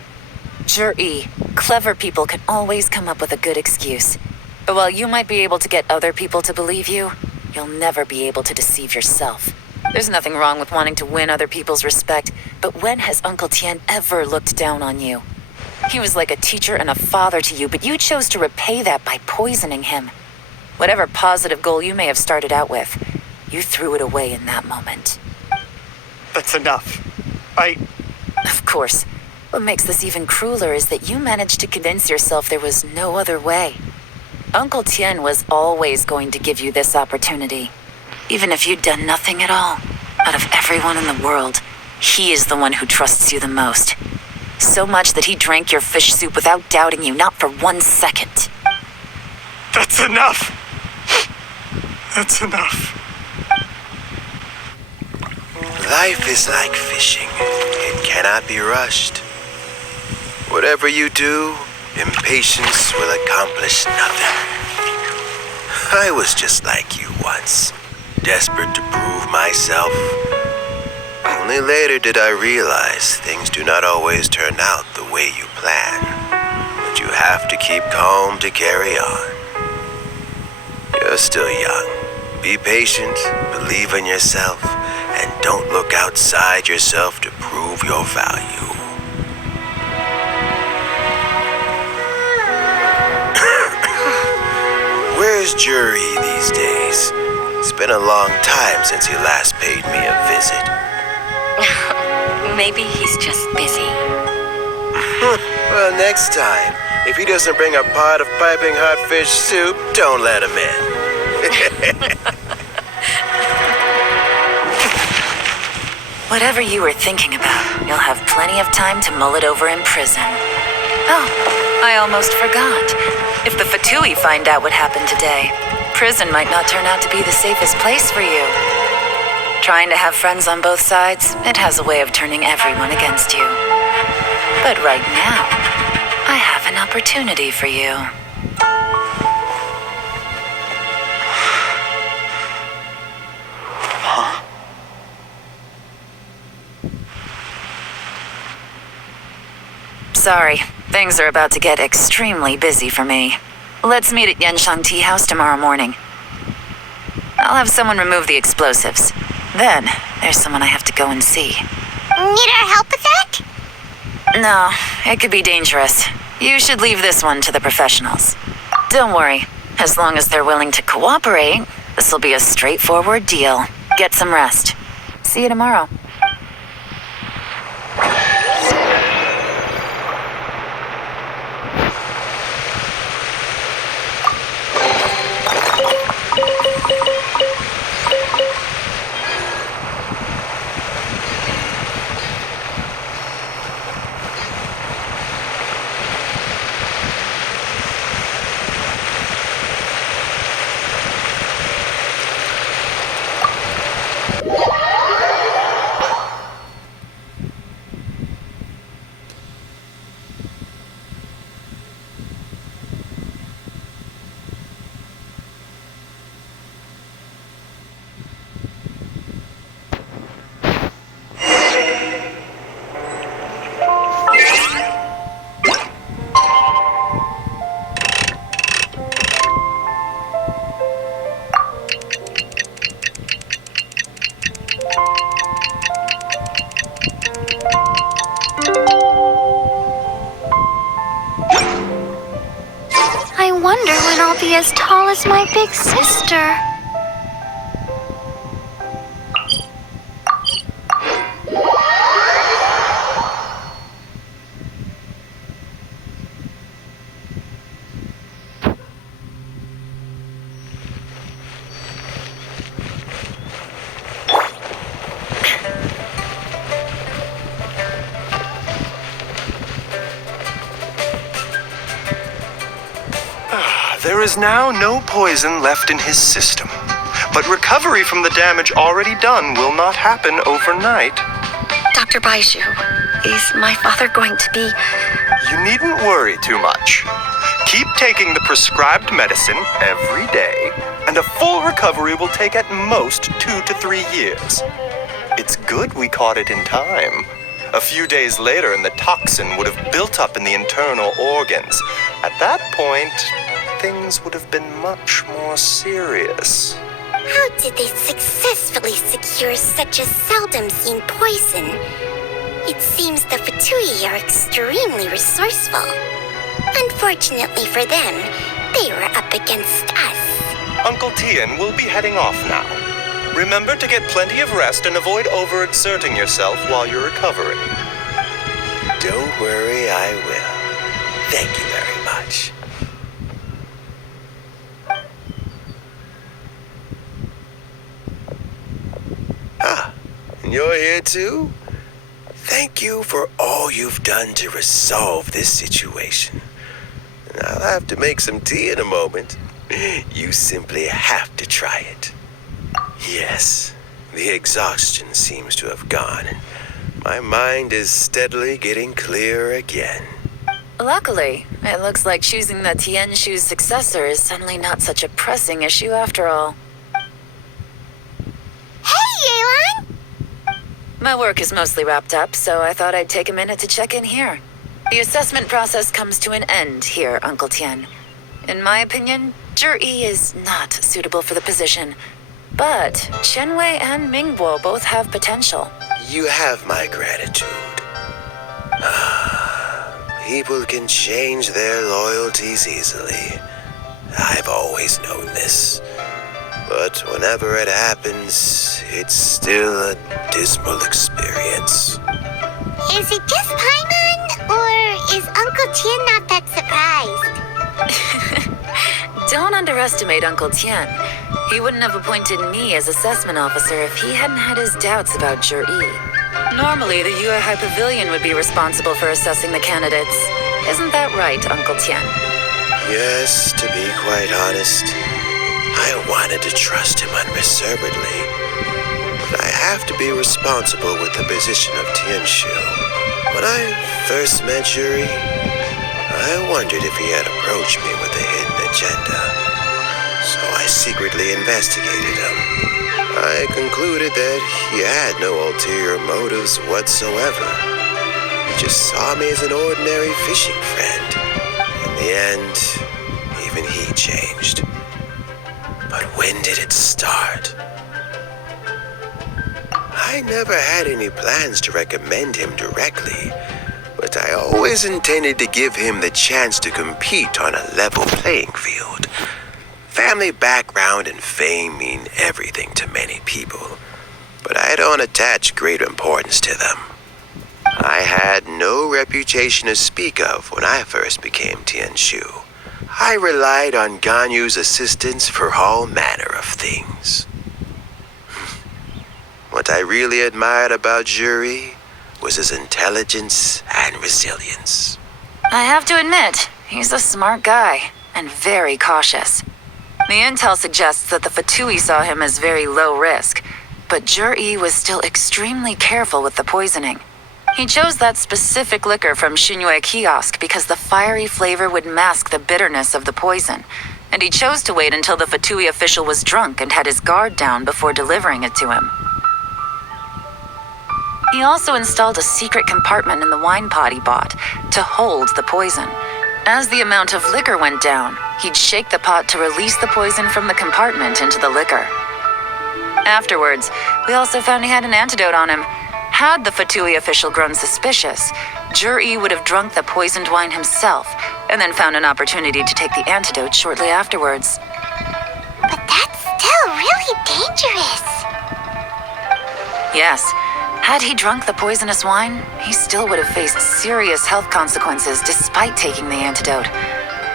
Jur-E, clever people can always come up with a good excuse. But while you might be able to get other people to believe you, you'll never be able to deceive yourself. There's nothing wrong with wanting to win other people's respect, but when has Uncle Tien ever looked down on you? He was like a teacher and a father to you, but you chose to repay that by poisoning him. Whatever positive goal you may have started out with, you threw it away in that moment. That's enough. Of course. What makes this even crueler is that you managed to convince yourself there was no other way. Uncle Tien was always going to give you this opportunity. Even if you'd done nothing at all. Out of everyone in the world, he is the one who trusts you the most. So much that he drank your fish soup without doubting you, not for 1 second. That's enough! That's enough. Life is like fishing. It cannot be rushed. Whatever you do, impatience will accomplish nothing. I was just like you once, desperate to prove myself. Only later did I realize things do not always turn out the way you plan. But you have to keep calm to carry on. You're still young. Be patient, believe in yourself, and don't look outside yourself to prove your value. Where's Jur-E these days? It's been a long time since he last paid me a visit. Maybe he's just busy. Well, next time, if he doesn't bring a pot of piping hot fish soup, don't let him in. Whatever you were thinking about, you'll have plenty of time to mull it over in prison. Oh, I almost forgot. If the Fatui find out what happened today, prison might not turn out to be the safest place for you. Trying to have friends on both sides, it has a way of turning everyone against you. But right now, I have an opportunity for you. Sorry, things are about to get extremely busy for me. Let's meet at Yanshang Tea House tomorrow morning. I'll have someone remove the explosives. Then, there's someone I have to go and see. Need our help with that? No, it could be dangerous. You should leave this one to the professionals. Don't worry. As long as they're willing to cooperate, this will be a straightforward deal. Get some rest. See you tomorrow. I wonder when I'll be as tall as my big sister. There is now no poison left in his system, but recovery from the damage already done will not happen overnight. Dr. Baiju, is my father going to be... You needn't worry too much. Keep taking the prescribed medicine every day, and a full recovery will take at most 2 to 3 years. It's good we caught it in time. A few days later, and the toxin would have built up in the internal organs. At that point, things would have been much more serious. How did they successfully secure such a seldom seen poison? It seems the Fatui are extremely resourceful. Unfortunately for them, they were up against us. Uncle Tian will be heading off now. Remember to get plenty of rest and avoid overexerting yourself while you're recovering. Don't worry, I will. Thank you very much. Ah, and you're here too? Thank you for all you've done to resolve this situation. I'll have to make some tea in a moment. You simply have to try it. Yes, the exhaustion seems to have gone, and my mind is steadily getting clearer again. Luckily, it looks like choosing the Tianshu's successor is suddenly not such a pressing issue after all. Hey, Yelan! My work is mostly wrapped up, so I thought I'd take a minute to check in here. The assessment process comes to an end here, Uncle Tian. In my opinion, Zhi is not suitable for the position. But Qianwei and Mingbo both have potential. You have my gratitude. People can change their loyalties easily. I've always known this. But whenever it happens, it's still a dismal experience. Is it just Paimon, or is Uncle Tian not that surprised? Don't underestimate Uncle Tian. He wouldn't have appointed me as assessment officer if he hadn't had his doubts about Zhi. Normally, the Yuehai Pavilion would be responsible for assessing the candidates. Isn't that right, Uncle Tian? Yes, to be quite honest, I wanted to trust him unreservedly. But I have to be responsible with the position of Tianshu. When I first met Zhi, I wondered if he had approached me with a hidden agenda. So I secretly investigated him. I concluded that he had no ulterior motives whatsoever. He just saw me as an ordinary fishing friend. In the end, even he changed. But when did it start? I never had any plans to recommend him directly, but I always intended to give him the chance to compete on a level playing field. Family background and fame mean everything to many people, but I don't attach great importance to them. I had no reputation to speak of when I first became Tianshu. I relied on Ganyu's assistance for all manner of things. What I really admired about Zhi was his intelligence and resilience. I have to admit, he's a smart guy, and very cautious. The intel suggests that the Fatui saw him as very low risk, but Zhi was still extremely careful with the poisoning. He chose that specific liquor from Xinyue Kiosk because the fiery flavor would mask the bitterness of the poison, and he chose to wait until the Fatui official was drunk and had his guard down before delivering it to him. He also installed a secret compartment in the wine pot he bought to hold the poison. As the amount of liquor went down, he'd shake the pot to release the poison from the compartment into the liquor. Afterwards, we also found he had an antidote on him. Had the Fatui official grown suspicious, Zhi would have drunk the poisoned wine himself and then found an opportunity to take the antidote shortly afterwards. But that's still really dangerous. Yes. Had he drunk the poisonous wine, he still would have faced serious health consequences despite taking the antidote.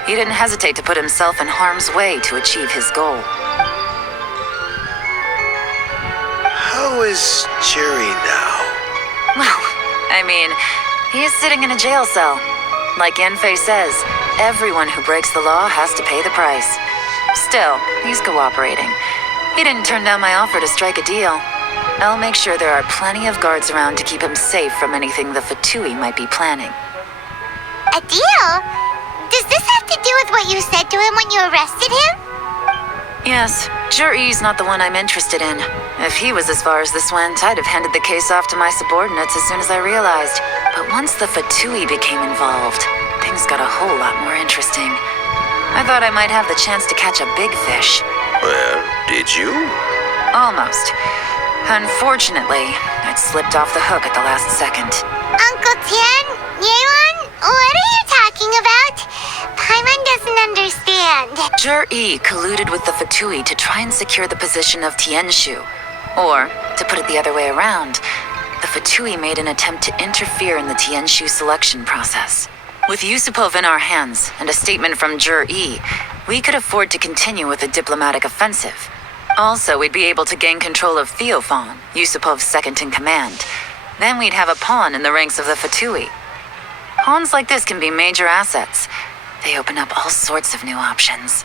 He didn't hesitate to put himself in harm's way to achieve his goal. How is Jerry now? Well, I mean, he is sitting in a jail cell. Like Yenfei says, everyone who breaks the law has to pay the price. Still, he's cooperating. He didn't turn down my offer to strike a deal. I'll make sure there are plenty of guards around to keep him safe from anything the Fatui might be planning. A deal? Does this have to do with what you said to him when you arrested him? Yes, Juri's not the one I'm interested in. If he was as far as this went, I'd have handed the case off to my subordinates as soon as I realized. But once the Fatui became involved, things got a whole lot more interesting. I thought I might have the chance to catch a big fish. Well, did you? Almost. Unfortunately, I'd slipped off the hook at the last second. Uncle Tian? Yelan? What are you talking about? Paimon doesn't understand. Jur-E colluded with the Fatui to try and secure the position of Tianshu. Or, to put it the other way around, the Fatui made an attempt to interfere in the Tianshu selection process. With Yusupov in our hands and a statement from Jur-E, we could afford to continue with a diplomatic offensive. Also, we'd be able to gain control of Theophan, Yusupov's second-in-command. Then we'd have a pawn in the ranks of the Fatui. Pawns like this can be major assets. They open up all sorts of new options.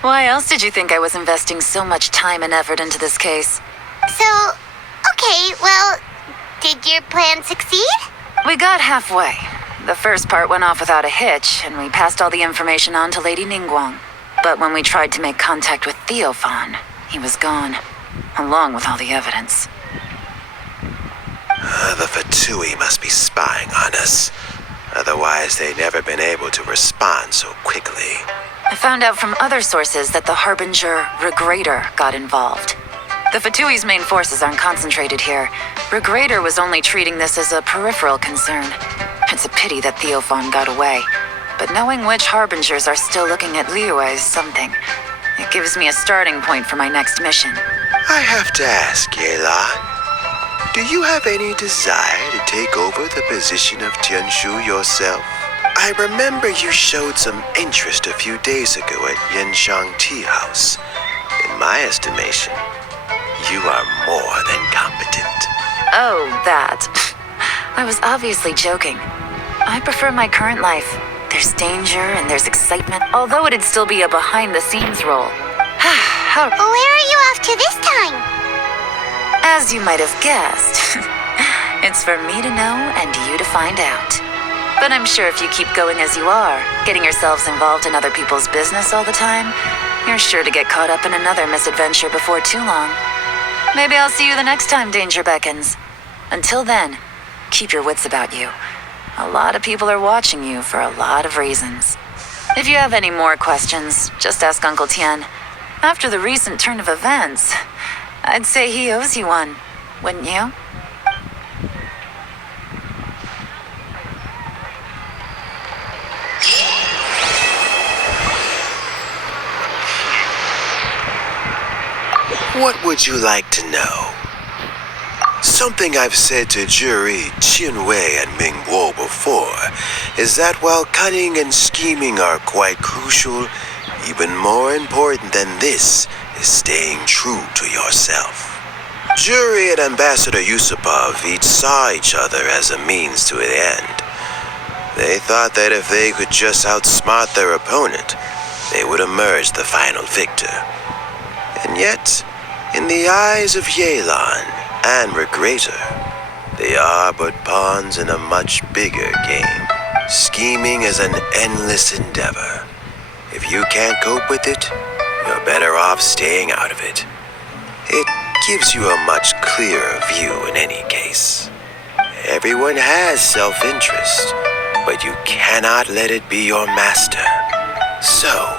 Why else did you think I was investing so much time and effort into this case? So, okay, well, did your plan succeed? We got halfway. The first part went off without a hitch, and we passed all the information on to Lady Ningguang. But when we tried to make contact with Theophan, he was gone, along with all the evidence. The Fatui must be spying on us. Otherwise, they'd never been able to respond so quickly. I found out from other sources that the Harbinger Regrator got involved. The Fatui's main forces aren't concentrated here. Regrator was only treating this as a peripheral concern. It's a pity that Theophan got away. But knowing which Harbingers are still looking at Liyue is something. It gives me a starting point for my next mission. I have to ask, Yelan, do you have any desire to take over the position of Tianshu yourself? I remember you showed some interest a few days ago at Yanshang Tea House. In my estimation, you are more than competent. Oh, that. I was obviously joking. I prefer my current life. There's danger and there's excitement, although it'd still be a behind-the-scenes role. Where are you off to this time? As you might have guessed, it's for me to know and you to find out. But I'm sure if you keep going as you are, getting yourselves involved in other people's business all the time, you're sure to get caught up in another misadventure before too long. Maybe I'll see you the next time danger beckons. Until then, keep your wits about you. A lot of people are watching you for a lot of reasons. If you have any more questions, just ask Uncle Tian. After the recent turn of events, I'd say he owes you one, wouldn't you? What would you like to know? Something I've said to Juri, Qinwei, and Mingguo before is that while cunning and scheming are quite crucial, even more important than this is staying true to yourself. Juri and Ambassador Yusupov each saw each other as a means to an end. They thought that if they could just outsmart their opponent, they would emerge the final victor. And yet, in the eyes of Yelan and Regrator, they are but pawns in a much bigger game. Scheming is an endless endeavor. If you can't cope with it, you're better off staying out of it. It gives you a much clearer view in any case. Everyone has self-interest, but you cannot let it be your master. So,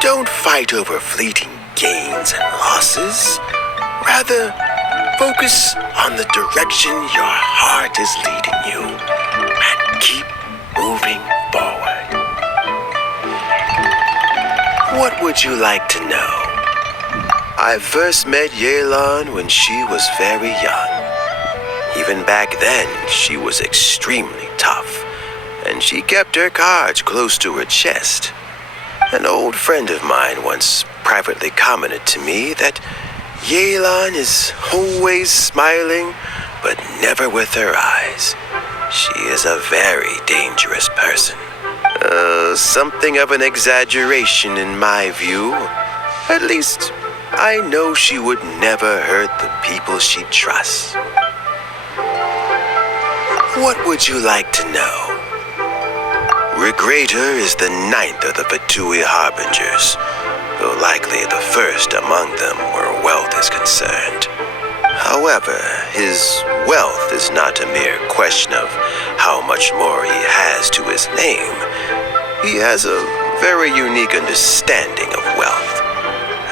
don't fight over fleeting gains and losses. Rather, focus on the direction your heart is leading you and keep moving forward. What would you like to know? I first met Yelan when she was very young. Even back then, she was extremely tough, and she kept her cards close to her chest. An old friend of mine once privately commented to me that Yelan is always smiling, but never with her eyes. She is a very dangerous person. Something of an exaggeration in my view. At least, I know she would never hurt the people she trusts. What would you like to know? Regrator is the 9th of the Fatui Harbingers, though likely the first among them where wealth is concerned. However, his wealth is not a mere question of how much more he has to his name. He has a very unique understanding of wealth,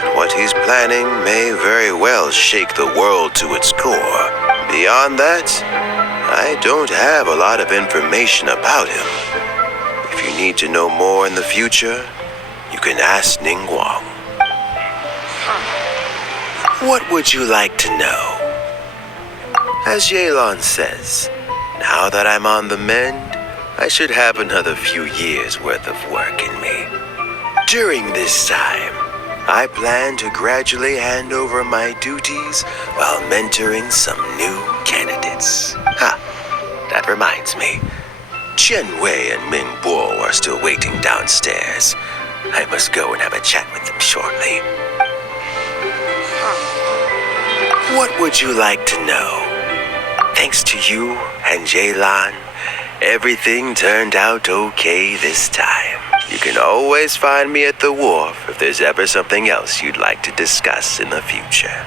and what he's planning may very well shake the world to its core. Beyond that, I don't have a lot of information about him. If you need to know more in the future, you can ask Ning Guang. What would you like to know? As Yelan says, now that I'm on the mend, I should have another few years worth of work in me. During this time, I plan to gradually hand over my duties while mentoring some new candidates. That reminds me. Chen Wei and Ming Bo are still waiting downstairs. I must go and have a chat with them shortly. What would you like to know? Thanks to you and Yelan, everything turned out okay this time. You can always find me at the wharf if there's ever something else you'd like to discuss in the future.